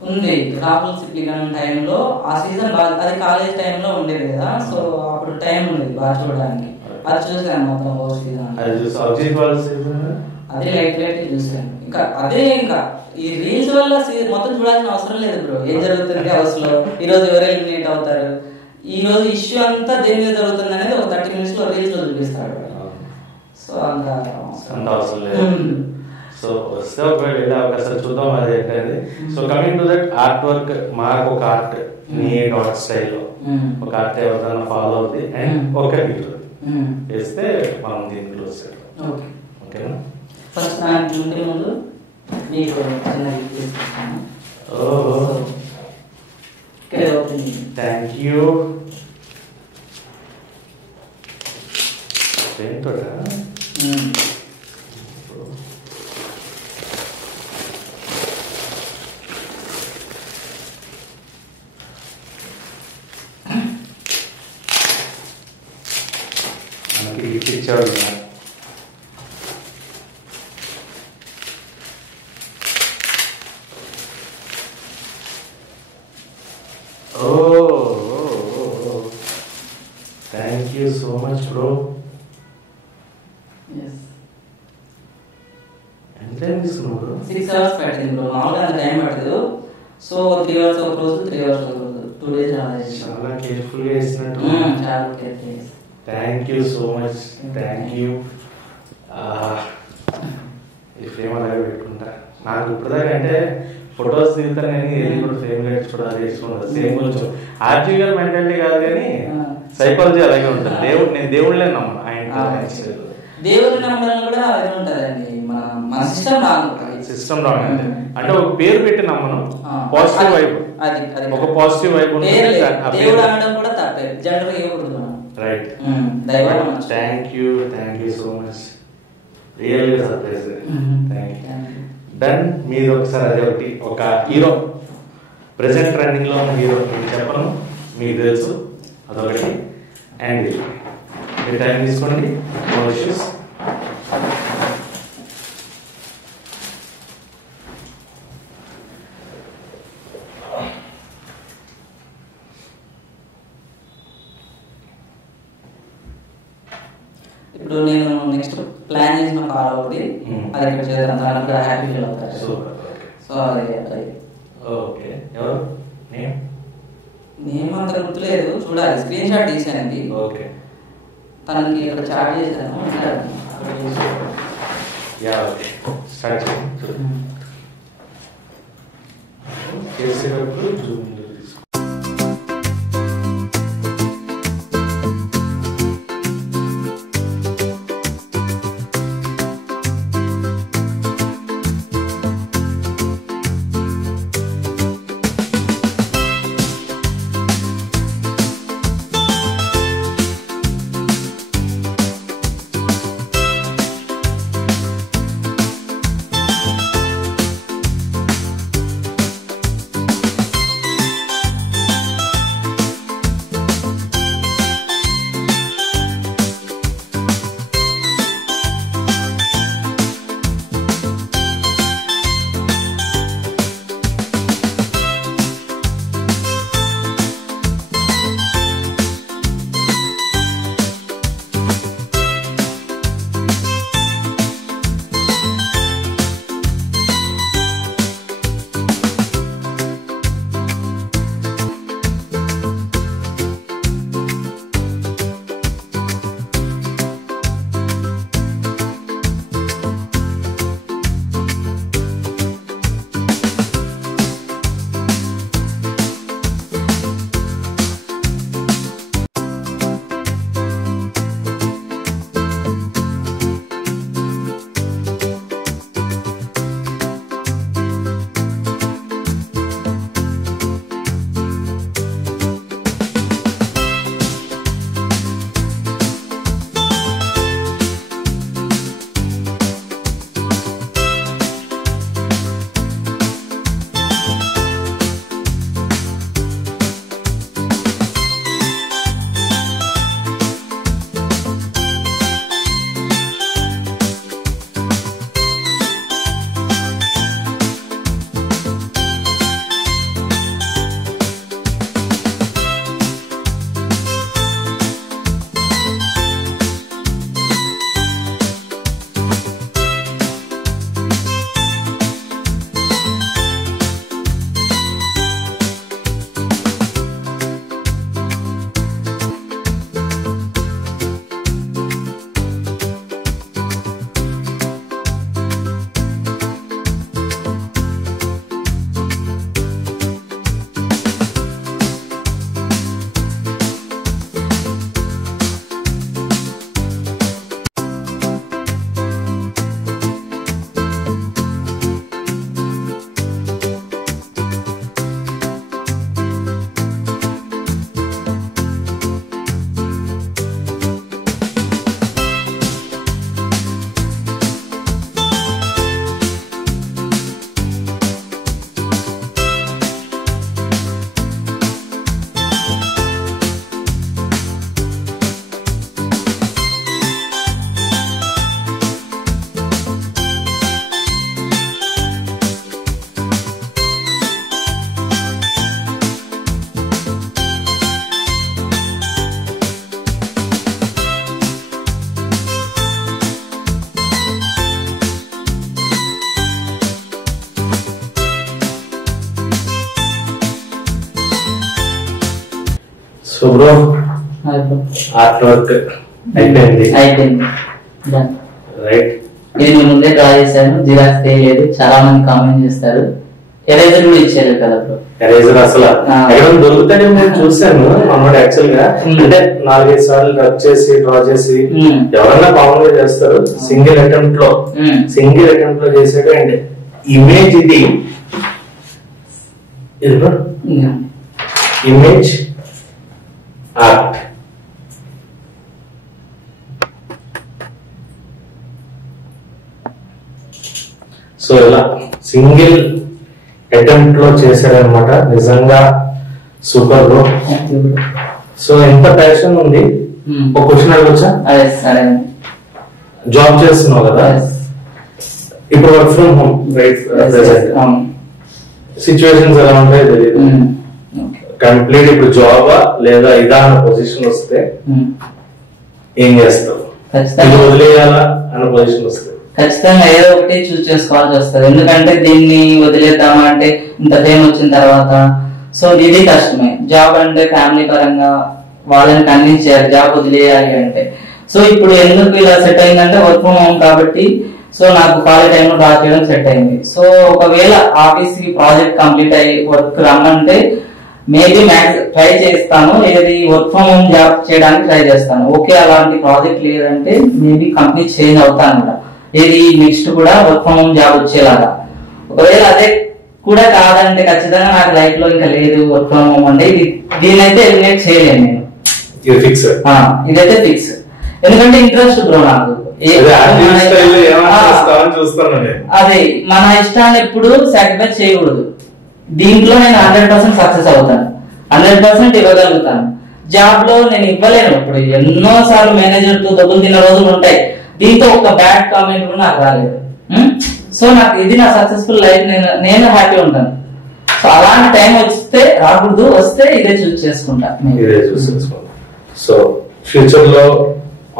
ఉంది. రాహుల్ సిప్లిగన్ టైంలో ఆ సీజన్ బాగా, అది కాలేజ్ టైంలో ఉండేది కదా, సో అప్పుడు టైం ఉండేది బాగా చూడడానికి. అది చూసాను మొత్తం ఓ సీజన్. అదే లైట్ చూసాను. ఇంకా అదే ఇంకా ఈ రీల్స్ వల్ల మొత్తం చూడాల్సిన అవసరం లేదు బ్రో. ఏం జరుగుతుంది హౌస్ లో, ఈ రోజు ఎవరు ఎలిమినేట్ అవుతారు, ఈ రోజు ఇష్యూ అంతా దేని మీద జరుగుతుంది అనేది ఒక 30 minutes లో రీల్స్ లో చూపిస్తాడు. సో అంత అవసరం లేదు. సో వస్తే ఒకవేళ వెళ్ళే అవకాశాలు చూద్దాం అది ఏంటంటే. So coming to that art work, మాకు ఒక ఆర్ట్ నీ డాట్ స్టైల్లో ఒక ఆర్ట్ ఎవరైనా ఫాలో అవుతుంది అండ్ ఒక హీరో వేస్తే మనం దీన్ని క్లోజ్ చేద్దాం. ఓకేనా? ఫస్ట్ నాకు ముందు మీకు చిన్న తీసుకొస్తాను. Thank you. ఏంటోడా మనకి గిఫ్ట్ ఇచ్చాడు. Thank you so much bro. ఎంత టైం తీసుకున్నావు? 6 hours పట్టింది బ్రో. మామూలుగా అంత టైం పట్టదు. సో 3 hours ఒక రోజు, 3 hours ఒక రోజు, 2 days చాలా కేర్ఫుల్ గా వేసినట్టు. చాలా careful. Thank you so much. Thank you. ఈ ఫ్రేమ్ అలాగే పెట్టుకుంటా. నాకు ఇప్పటిదాకా అంటే ఫొటోస్ దిగుతాను కానీ ఏది కూడా ఫ్రేమ్ గా చూడాలి చేసుకుంటా. సేమ్ కొంచెం ఆర్టిఫిషియల్ మెంటాలిటీ కాదు కానీ సైకాలజీ అలాగే ఉంటుంది. నేను దేవుళ్ళే నమ్మను. దేవుడిని నమ్మడం కూడా అదే ఉంటదండి. మన సిస్టమ్ రాంగ్ అంటే ఒక పేరు పెట్టి నమ్మను. పాజిటివ్ వైబ్, ఒక పాజిటివ్ వైబ్ దేవుడు అనడం కూడా తప్పే. జనరల్ ఇవ్వకూడదు. Right. Thank you so much. Real గా సర్ప్రైజ్. Thank you. డన్. మీరు ఒకసారి అదే ఒకటి ఒక హీరో ప్రెసెంట్ ట్రెండింగ్ లో ఉన్న హీరో చెప్పను, మీకు తెలుసు అదొకటి. అండ్ మీరు టైం తీసుకోండి. No issues. ఇప్పుడు నేను నెక్స్ట్ ప్లాన్ చేసిన ఫాలో అవుతుంది. అది ఇక్కడ చేద్దాం, దానికి కూడా హ్యాపీ ఫీల్ అవుతారు. సో అది ఓకే. ఎవరు నేను అంత గుర్తులేదు, చూడాలి. స్క్రీన్ షాట్ తీసానండి. ఓకే. తనకి ఇక్కడ చాట్ చేశాను. స్టార్ట్ చేసేటప్పుడు బ్రో ఆర్ట్ వర్క్ అయిపోయింది రైట్. నేను ముందే డ్రా చేశాను, జిరాక్స్ తెలియలేదు, చాలా మంది కామెంట్ చేస్తారు. ఎరేజర్ కూడా ఇచ్చారు కదా బ్రో. ఎరేజర్ అసలు ఎక్కడ దొరుకుతానే నేను చూసాను అన్నమాట. యాక్చువల్ గా అంటే 4-5 సార్లు రబ్ చేసి డ్రా చేసి ఎవరన్నా కామన్ గా చేస్తారు. సింగిల్ అటెంప్ట్ లో చేసాడు. అండ్ ఇమేజ్ ఇది ఇమేజ్ ఆర్ట్. సో ఇలా సింగిల్ అటెంప్ట్ లో చేశారనమాట. నిజంగా సూపర్ బ్రో. సో ఎంత ప్యాషన్ ఉంది. ఒక క్వశ్చన్ అడగొచ్చా? జాబ్ చేస్తున్నావు కదా, ఇప్పుడు work from home right present situations ఎలా ఉంటాయో తెలియదు. కంప్లీట్ ఇప్పుడు జాబా లేదా ఇదా అన్న పొజిషన్ వస్తే ఏం చేస్తావు? ఇది వదిలేయాలా అన్న పొజిషన్ వస్తే ఖచ్చితంగా ఏదో ఒకటి చూస్ చేసుకోవాల్సి వస్తుంది. ఎందుకంటే దీన్ని వదిలేద్దామా అంటే ఇంత టైం వచ్చిన తర్వాత సో ఇది కష్టమే. జాబ్ అంటే ఫ్యామిలీ పరంగా వాళ్ళని కన్విన్స్ చేయాలి జాబ్ వదిలేయాలి అంటే. సో ఇప్పుడు ఎందుకు ఇలా సెట్ అయిందంటే వర్క్ ఫ్రమ్ హోమ్ కాబట్టి సో నాకు ఖాళీ టైంలో డ్రా చేయడం సెట్ అయింది. సో ఒకవేళ ఆఫీస్ కి ప్రాజెక్ట్ కంప్లీట్ అయ్యి వర్క్ రమ్మంటే మేబీ ట్రై చేస్తాను. ఏది వర్క్ ఫ్రమ్ హోమ్ జాబ్ చేయడానికి ట్రై చేస్తాను. ఓకే అలాంటి ప్రాజెక్ట్ లేదంటే మేబీ కంపెనీ చేంజ్ అవుతాను కూడా. ఏది నెక్స్ట్ కూడా వర్క్ ఫ్రమ్ హోమ్ జాబ్ వచ్చేలాగా. ఒకవేళ అదే కూడా కాదంటే ఖచ్చితంగా నాకు లైఫ్ లో ఇంకా లేదు వర్క్ ఫ్రమ్ హోమ్ అంటే దీనైతే ఎలిమినేట్ చేయలేను నేను. ఇదైతే ఫిక్స్. ఎందుకంటే ఇంట్రెస్ట్ బ్రో నాకు. అదే మన ఇష్టాన్ని ఎప్పుడు సాక్రిఫైస్ చేయకూడదు. దీంట్లో నేను 100% సక్సెస్ అవుతాను, 100% ఇవ్వగలుగుతాను. జాబ్ లో నేను ఇవ్వలేను. ఇప్పుడు ఎన్నో సార్లు మేనేజర్ తో దెబ్బలు తిన్న రోజులు ఉంటాయి. దీంతో ఒక బ్యాడ్ కామెంట్ కూడా నాకు రాలేదు. సో నాకు ఇది నా సక్సెస్ఫుల్ లైఫ్, నేను హ్యాపీ ఉంటాను. సో అలాంటి టైం వస్తే రాకూడదు, వస్తే ఇదే చూస్ చేసుకుంటా. సో ఫ్యూచర్ లో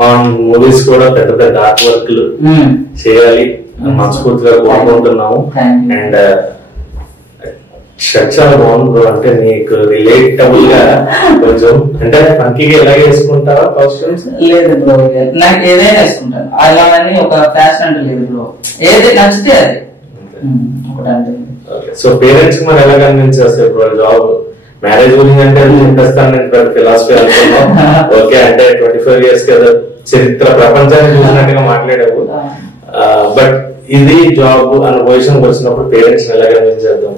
ఆన్ మూవీస్ కూడా పెద్ద పెద్ద ఆర్ట్ వర్క్లు చేయాలి మనస్ఫూర్తిగా కోరుకుంటున్నాము. అండ్ షర్ట్ చాలా బాగుంది. అంటే నీకు రిలేటబుల్ గా కొంచెం అంటే ఫంకీగా ఎలాగే వేసుకుంటావా కాస్ట్యూమ్స్? లేదు బ్రో, నాకు ఏదైనా వేసుకుంటాను. అలాగని ఒక ఫ్యాషన్ అంటే లేదు బ్రో, ఏది నచ్చితే అది ఒకటి. సో పేరెంట్స్ మరి ఎలా కన్విన్స్ చేస్తారు బ్రో? జాబ్ మ్యారేజ్ గురించి అంటే ఇంట్రెస్తాను ఫిలాసఫీ అనుకున్నాం. ఓకే అంటే 24 years కదా, చరిత్ర ప్రపంచాన్ని చూసినట్టుగా మాట్లాడావు. బట్ ఇది జాబ్ అన్న పొజిషన్ వచ్చినప్పుడు పేరెంట్స్ ఎలా కన్విన్స్ చేద్దాం?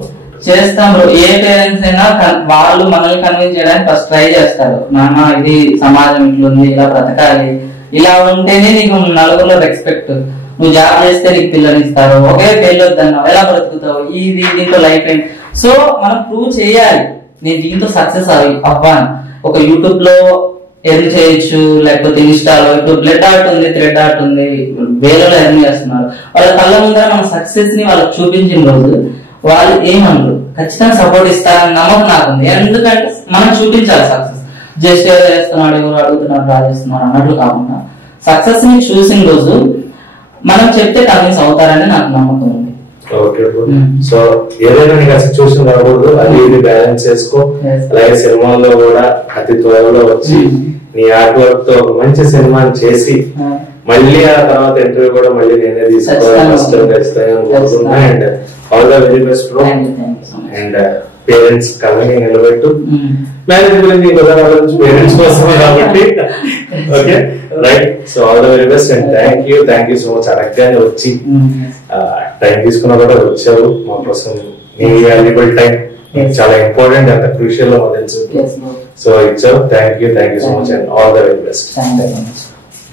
చేస్తాం బ్రో. ఏ పేరెంట్స్ అయినా వాళ్ళు మనల్ని కన్విన్స్ చేయడానికి ఫస్ట్ ట్రై చేస్తారు. నాన్న ఇది సమాజం ఇట్లుంది, ఇలా బ్రతకాలి, ఇలా ఉంటేనే నీకు నలుగురిలో రెస్పెక్ట్. నువ్వు జాబ్ చేస్తే నీకు పిల్లలు ఇస్తారు, ఒకే పెళ్ళొద్దన్నావు ఎలా బ్రతుకుతావు, ఇది దీంతో లైఫ్ ఏంటి. సో మనం ప్రూవ్ చేయాలి నేను దీంతో సక్సెస్ అవ్వాను. ఒక యూట్యూబ్ లో ఎర్న్ చేయొచ్చు, లేకపోతే ఇన్స్టాలో ఇప్పుడు బ్లడ్ ఆర్ట్ ఉంది, థ్రెడ్ ఆర్ట్ ఉంది, వేలలో ఎర్న్ చేస్తున్నారు. వాళ్ళ కళ్ళ ముందర మన సక్సెస్ ని వాళ్ళకి చూపించిన రోజు వాళ్ళు ఏమన్నారు ఖచ్చితంగా సపోర్ట్ ఇస్తారని నమ్మకం నాకుంది. ఎందుకంటే మనం చూపించాలి సక్సెస్. జస్ట్ ఎవరు చేస్తున్నాడు, ఎవరు అడుగుతున్నాడు, డ్రా చేస్తున్నాడు అన్నట్లు కాకుండా సక్సెస్ ని చూసిన రోజు మనం చెప్తే కన్విన్స్ అవుతారని నాకు నమ్మకం ఉంది. ఓకే. సో ఏదైనా నీకు సిచ్యువేషన్ రాకూడదు, అది ఇది బ్యాలెన్స్ చేసుకో. అలాగే సినిమాల్లో కూడా అతి త్వరలో వచ్చి నీ ఆర్ట్ వర్క్ తో ఒక మంచి సినిమా చేసి మళ్ళీ ఆ తర్వాత ఇంటర్వ్యూ కూడా మళ్ళీ నేనే తీసుకోవాలి. And all the very best bro. And parents కళ్ళని నిలబెట్టు. మ్యారేజ్ గురించి పేరెంట్స్ కోసం కాబట్టి okay right. So all the very best and thank you so much. అడగగానే వచ్చి టైం తీసుకున్నా కూడా వచ్చావు మా కోసం. నీ వాల్యుబుల్ టైం చాలా ఇంపార్టెంట్, అంత క్రూషియల్ లో తెలుసు. సో ఇచ్చావు. Thank you so much and all the very best.